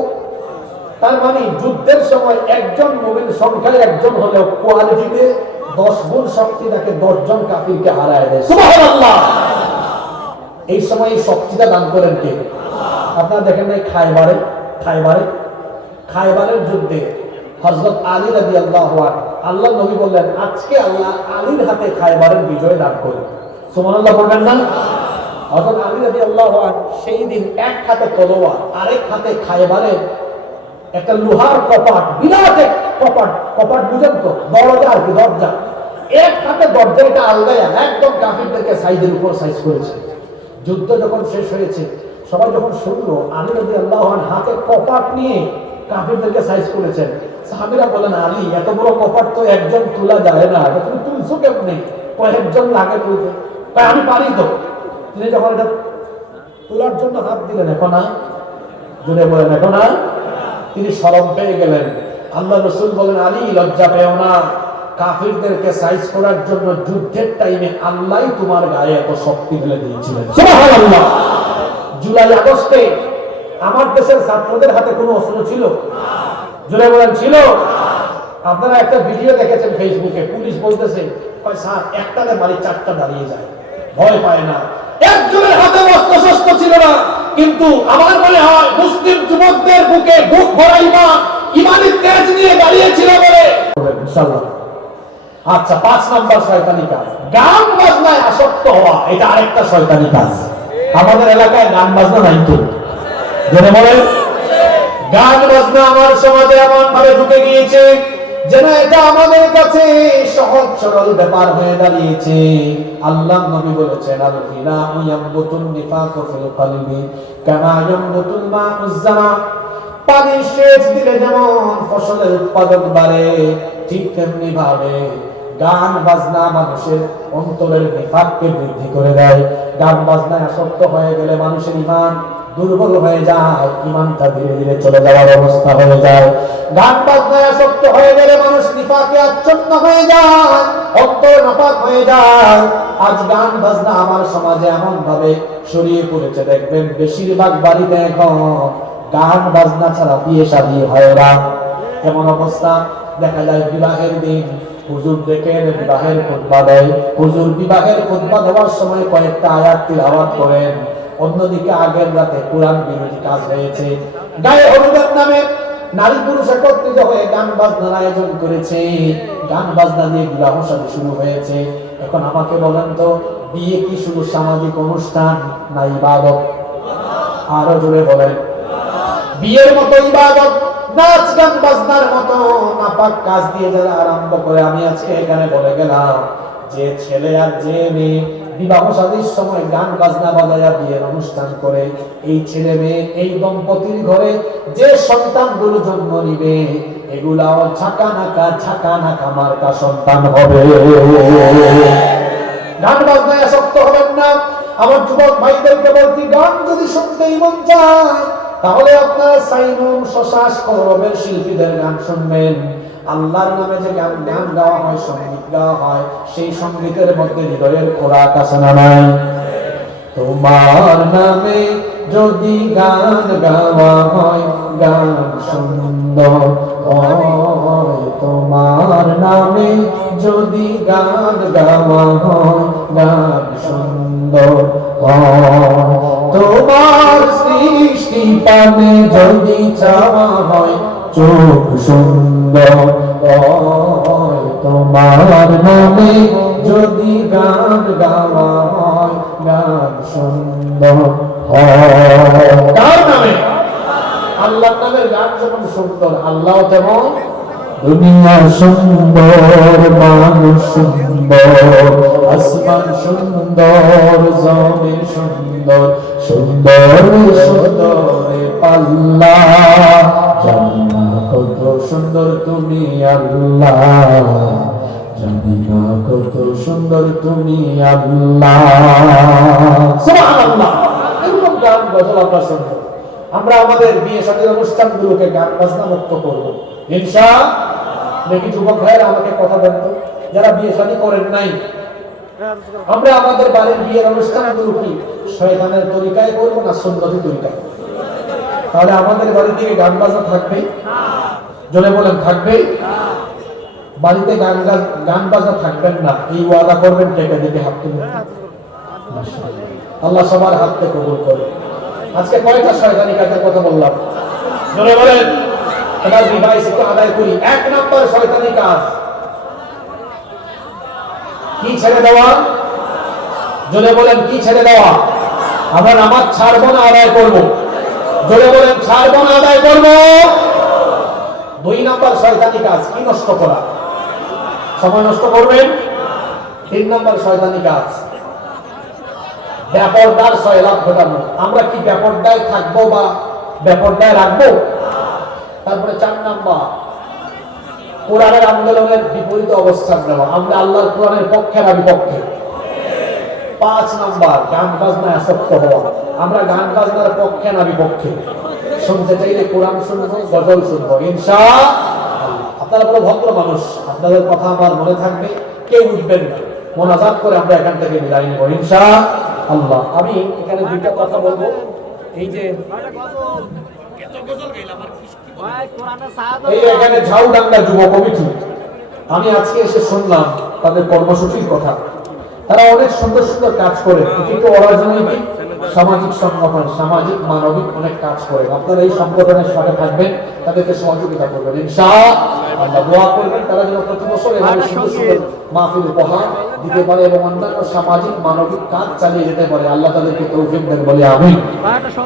তার মানে যুদ্ধের সময় একজন মুমিন সংখ্যায় একজন হলেও কোয়ালিটিতে 10 গুণ শক্তি তাকে 10 জন কাফিরকে হারায় দেয়। সুবহানাল্লাহ। এই সময় এই শক্তিটা দান করেন কে? আপনারা দেখেন নাই খায়বারের যুদ্ধে হযরত আলী রাদিয়াল্লাহু আনহু, আল্লাহর নবী বললেন আজকে আল্লাহ আলীর হাতে খায়বারের বিজয় দান করবে। সুবহানাল্লাহ বলবেন না? হযরত আলী রাদিয়াল্লাহু আনহু সেই দিন এক হাতে তলোয়ার, আরেক হাতে খায়বারের একটা লোহার কপাট, বিরাট এক কপাট বুঝেন তো, দরজা আর কি, দরজা, এক হাতে দরজাটা আলগায়া একদম কাফিরদেরকে সাইজের উপর সাইজ করেছে। যুদ্ধ যখন শেষ হয়েছে, সবাই যখন শুনলো আলী রাদিয়াল্লাহু আনহু হাতে কপাট নিয়ে কাফিরদেরকে সাইজ করেছেন, সাহাবীরা বলেন আলী এত বড় কপাট তো একজন তোলা যায় না, তুমি তুলছো কেমনে? কয়েকজন লাগে তুলতে। তাই আমি পারি তো। তিনি যখন এটা তোলার জন্য হাত দিলেন, এখন না, জুড়ে বলেন এখন না, তিনি শরম পেয়ে গেলেন। আল্লাহ রাসূল বলেন আলী লজ্জা পেও না, কাফিরদেরকে সাইজ করার জন্য যুদ্ধের টাইমে আল্লাহই তোমার গায়ে এত শক্তি ফেলে দিয়েছিলেন। সুবহানাল্লাহ। জুলাই আগস্টে আমার দেশের ছাত্রদের হাতে কোনো অস্ত্র ছিল? জোরে বলেন ছিল? আপনারা একটা ভিডিও দেখেছেন ফেসবুকে, পুলিশ বলতেছে স্যার একটাতে মারি 4টা দাঁড়িয়ে যায়, ভয় পায় না। একজনের হাতে অস্ত্র শস্ত্র ছিল না, কিন্তু আমার মনে হয় মুসলিম যুবকদের বুকে বুক ভরা ইমানের তেজ নিয়ে দাঁড়িয়েছিল বলে ইনশাআল্লাহ। আচ্ছা, 5 নাম্বার শয়তানি কাজ, গান বাজনায় আসক্ত হওয়া, এটা আরেকটা শয়তানি কাজ। আমাদের এলাকায় গান বাজনা নাই তো, জেনে বলেন। গান বাজনা আমার সমাজে এমন ভাবে ঢুকে গিয়েছে, যেন এটা আমাদের কাছে সহজ সরল ব্যাপার হয়ে দাঁড়িয়েছে। আল্লাহ নবী বলেছেন, আল গিনা ইয়ামবুতুন নিফাকু ফিল কলবি কামা ইয়ামবুতুল মাউজ জামা। পানি সেচ দিলে যেমন ফসলের উৎপাদন বাড়ে, ঠিক তেমনি ভাবে গান বাজনা মানুষের অন্তরের নিফাককে বৃদ্ধি করে দেয়। গান বাজনায় আসক্ত হয়ে গেলে মানুষের ঈমান দুর্বল হয়ে যায়, ঈমানটা ধীরে ধীরে চলে যাওয়ার অবস্থা হয়ে যায়। গান বাজনায় আসক্ত হয়ে গেলে মানুষ নিফাকে আচ্ছন্ন হয়ে যায়, অন্তর নাপাক হয়ে যায়। আজ গান বাজনা আমার সমাজে এমন ভাবে ছড়িয়ে পড়েছে, দেখবেন বেশিরভাগ বাড়িতে এখন গান বাজনা ছাড়া বিয়ে শাদী হয় না। এমন অবস্থা দেখা যায় বিবাহের দিন হুজুর দেখেন বিবাহের খুতবা দেয়, হুজুর বিবাহের খুতবা দেওয়ার সময় কয়েকটা আয়াত তিলাওয়াত করেন, অন্যদিকে আগের রাতে কোরআন বিরোধী কাজ হয়েছে। গায়ে হলুদের নামে নারী পুরুষ একত্রিত হয়ে গান বাজনার আয়োজন করেছে, গান বাজনা দিয়ে বিবাহ শাদী শুরু হয়েছে। এখন আমাকে বলেন তো, বিয়ে কি শুধু সামাজিক অনুষ্ঠান না ইবাদত? আরো জোরে বলেন। বিয়ের মতো ইবাদত, নাচ গান বাজনার মতো নাপাক কাজ দিয়ে যারা আরম্ভ করে, আমি আজকে এখানে বলে গেলাম যে ছেলে আর যে মেয়ে বিবাহ শাদীর সময় গান বাজনা বাজায়া বিয়ের অনুষ্ঠান করে, এই ছেলে মেয়ে এই দম্পতির ঘরে যে সন্তানগুলো জন্ম নিবে এগুলাও ঝাঁকা নাকা মার্কা সন্তান হবে। গান বাজনায় আসক্ত হবেন না। আমার যুবক ভাইদেরকে বলছি, গান যদি শুনতেই মন চায় তাহলে আপনারা সাইমন শশাস কৌরবের শিল্পীদের গান শুনবেন। আল্লাহর নামে যে গান গাওয়া হয়, সঙ্গীত গাওয়া হয়, সেই সঙ্গীতের মধ্যে হৃদয়ের খোরাক আছে না নাই? তোমার নামে যদি গান গাওয়া হয়, গান সুন্দর হয়। তোমার নামে যদি গান গাওয়া হয়, গান সুন্দর হয়। তোমার সৃষ্টি পানে যদি চাওয়া হয়, চোখ সুন্দর হয়। তোমার নামে যদি গান গাওয়া হয়, গান সুন্দর হয়। কার নামে? আল্লাহর নামের গান যেমন সুন্দর, আল্লাহ তেমন। দুনিয়া সুন্দর, মানুষ সুন্দর, আসমান সুন্দর, জমিন সুন্দর, সুন্দর সুন্দর পাল্লা। জানি না কত সুন্দর তুমি আল্লাহ, জানি না কত সুন্দর তুমি আল্লাহ। সুবহানাল্লাহ। এরকম গান গজল আমরা শুনবো। আমরা আমাদের বিয়ে শাদীর অনুষ্ঠানগুলোকে গান বাজনা মুক্ত করবো ইনশাআল্লাহ। দেখি যুবক ভাইয়েরা আমাকে কথা দেন তো, যারা বিয়ে শাদী করেন নাই, আমরা আমাদের বাড়ির বিয়ের অনুষ্ঠানগুলো কি শয়তানের তরিকায় করবো না সুন্নতি তরিকায়? তাহলে আমাদের বাড়ি থেকে গান বাজনা থাকবে? জোরে বলেন, থাকবে? বাড়িতে গান বাজনা থাকবেন না, এই ওয়াদা করবেন। টেকে দিকে হাত তুলে আল্লাহ সবার হাতকে কবুল করে। আজকে কয়টা শয়তানি কাজের কথা বললাম? জোরে বলেন। এবার রিভাইস একটু আদায় করি। 1 নম্বর শয়তানি কাজ কি? ছেড়ে দেওয়া। জোরে বলেন, কি ছেড়ে দেওয়া? আমরা নামাজ ছাড়বো না, আদায় করবো। জোরে বলেন, ছাড়বো না, আদায় করবো। 2 নম্বর শয়তানি কাজ কি? নষ্ট করা। সময় নষ্ট করবেন। 3 নম্বর শয়তানি কাজ ব্যাপরদার সয়লাভ ঘটানো। আমরা কি ব্যাপরদায় থাকবো বা ব্যাপরদায় রাখবো? তারপরে 4 নম্বর কোরআনের আন্দোলনের বিপরীত অবস্থান নেওয়া। আমরা আল্লাহর কোরআনের পক্ষে না বিপক্ষে? 5 নম্বর গান বাজনায় আসক্ত হওয়া। আমরা গান বাজনার পক্ষে না বিপক্ষে? শুনতে চাইলে কোরআন শুনবো, গজল শুনবো ইনশাআল্লাহ। আপনারা বড় ভদ্র মানুষ, আপনাদের কথা আমার মনে থাকবে, কেউ উঠবেন না। মোনাজাত করে আমরা এখান থেকে বিদায় নেব ইনশাআল্লাহ। আমি এখানে 2টা কথা বলবো। এই যে এই এখানে ঝাউডাঙ্গা যুব কমিটি, আমি আজকে এসে শুনলাম তাদের কর্মসূচির কথা। তারা অনেক সুন্দর সুন্দর কাজ করে, কিন্তু অরাজনৈতিক সামাজিক সংগঠন, সামাজিক মানবিক অনেক কাজ করে। আপনারা এই সংগঠনের সাথে থাকবেন, তাদেরকে সহযোগিতা করবেন ইনশাআল্লাহ। দোয়া করবেন তারা যেন প্রতি বছর এভাবে সুন্দর সুন্দর মাহফিল উপহার দিতে পারে এবং অন্যান্য সামাজিক মানবিক কাজ চালিয়ে যেতে পারে। আল্লাহ তাদেরকে তৌফিক দেন বলে আমিন।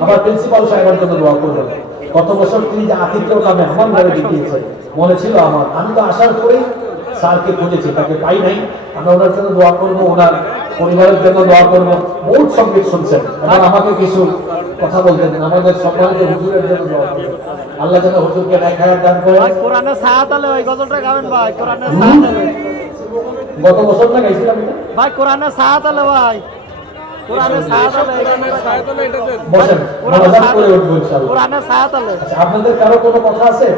আমার প্রিন্সিপাল সাহেবের জন্য দোয়া করবেন। গত বছর তিনি যে আতিথ্যতা মেহমান ভাবে দেখিয়েছেন, মনে ছিল আমার, আমি তো আসার পরেই স্যারকে খুঁজেছি, তাকে পাই নাই। আমরা ওনার জন্য দোয়া করবো, ওনার পরিবারের জন্য দোয়া করবো। বহুত সঙ্গীত শুনছেন, এবার আমাকে কিছু কথা বলতেন, আমাদের সম্মানিত হুজুরের জন্য দোয়া করবেন। আল্লাহ যেন হুজুরকে নেক হায়াত দান করেন। কোরআনের ছায়া তলে ওই গজলটা গাবেন ভাই, কোরআনের ছায়া তলে। গত বছর না গাইছিলাম এটা? ভাই কোরআনের ছায়া তলে ভাই, কোরআনের ছায়া তলে, বসেন, মোনাজাত করে উঠবো ইনশাআল্লাহ। কোরআনের ছায়া তলে। আচ্ছা, আপনাদের কারো কোনো কথা আছে?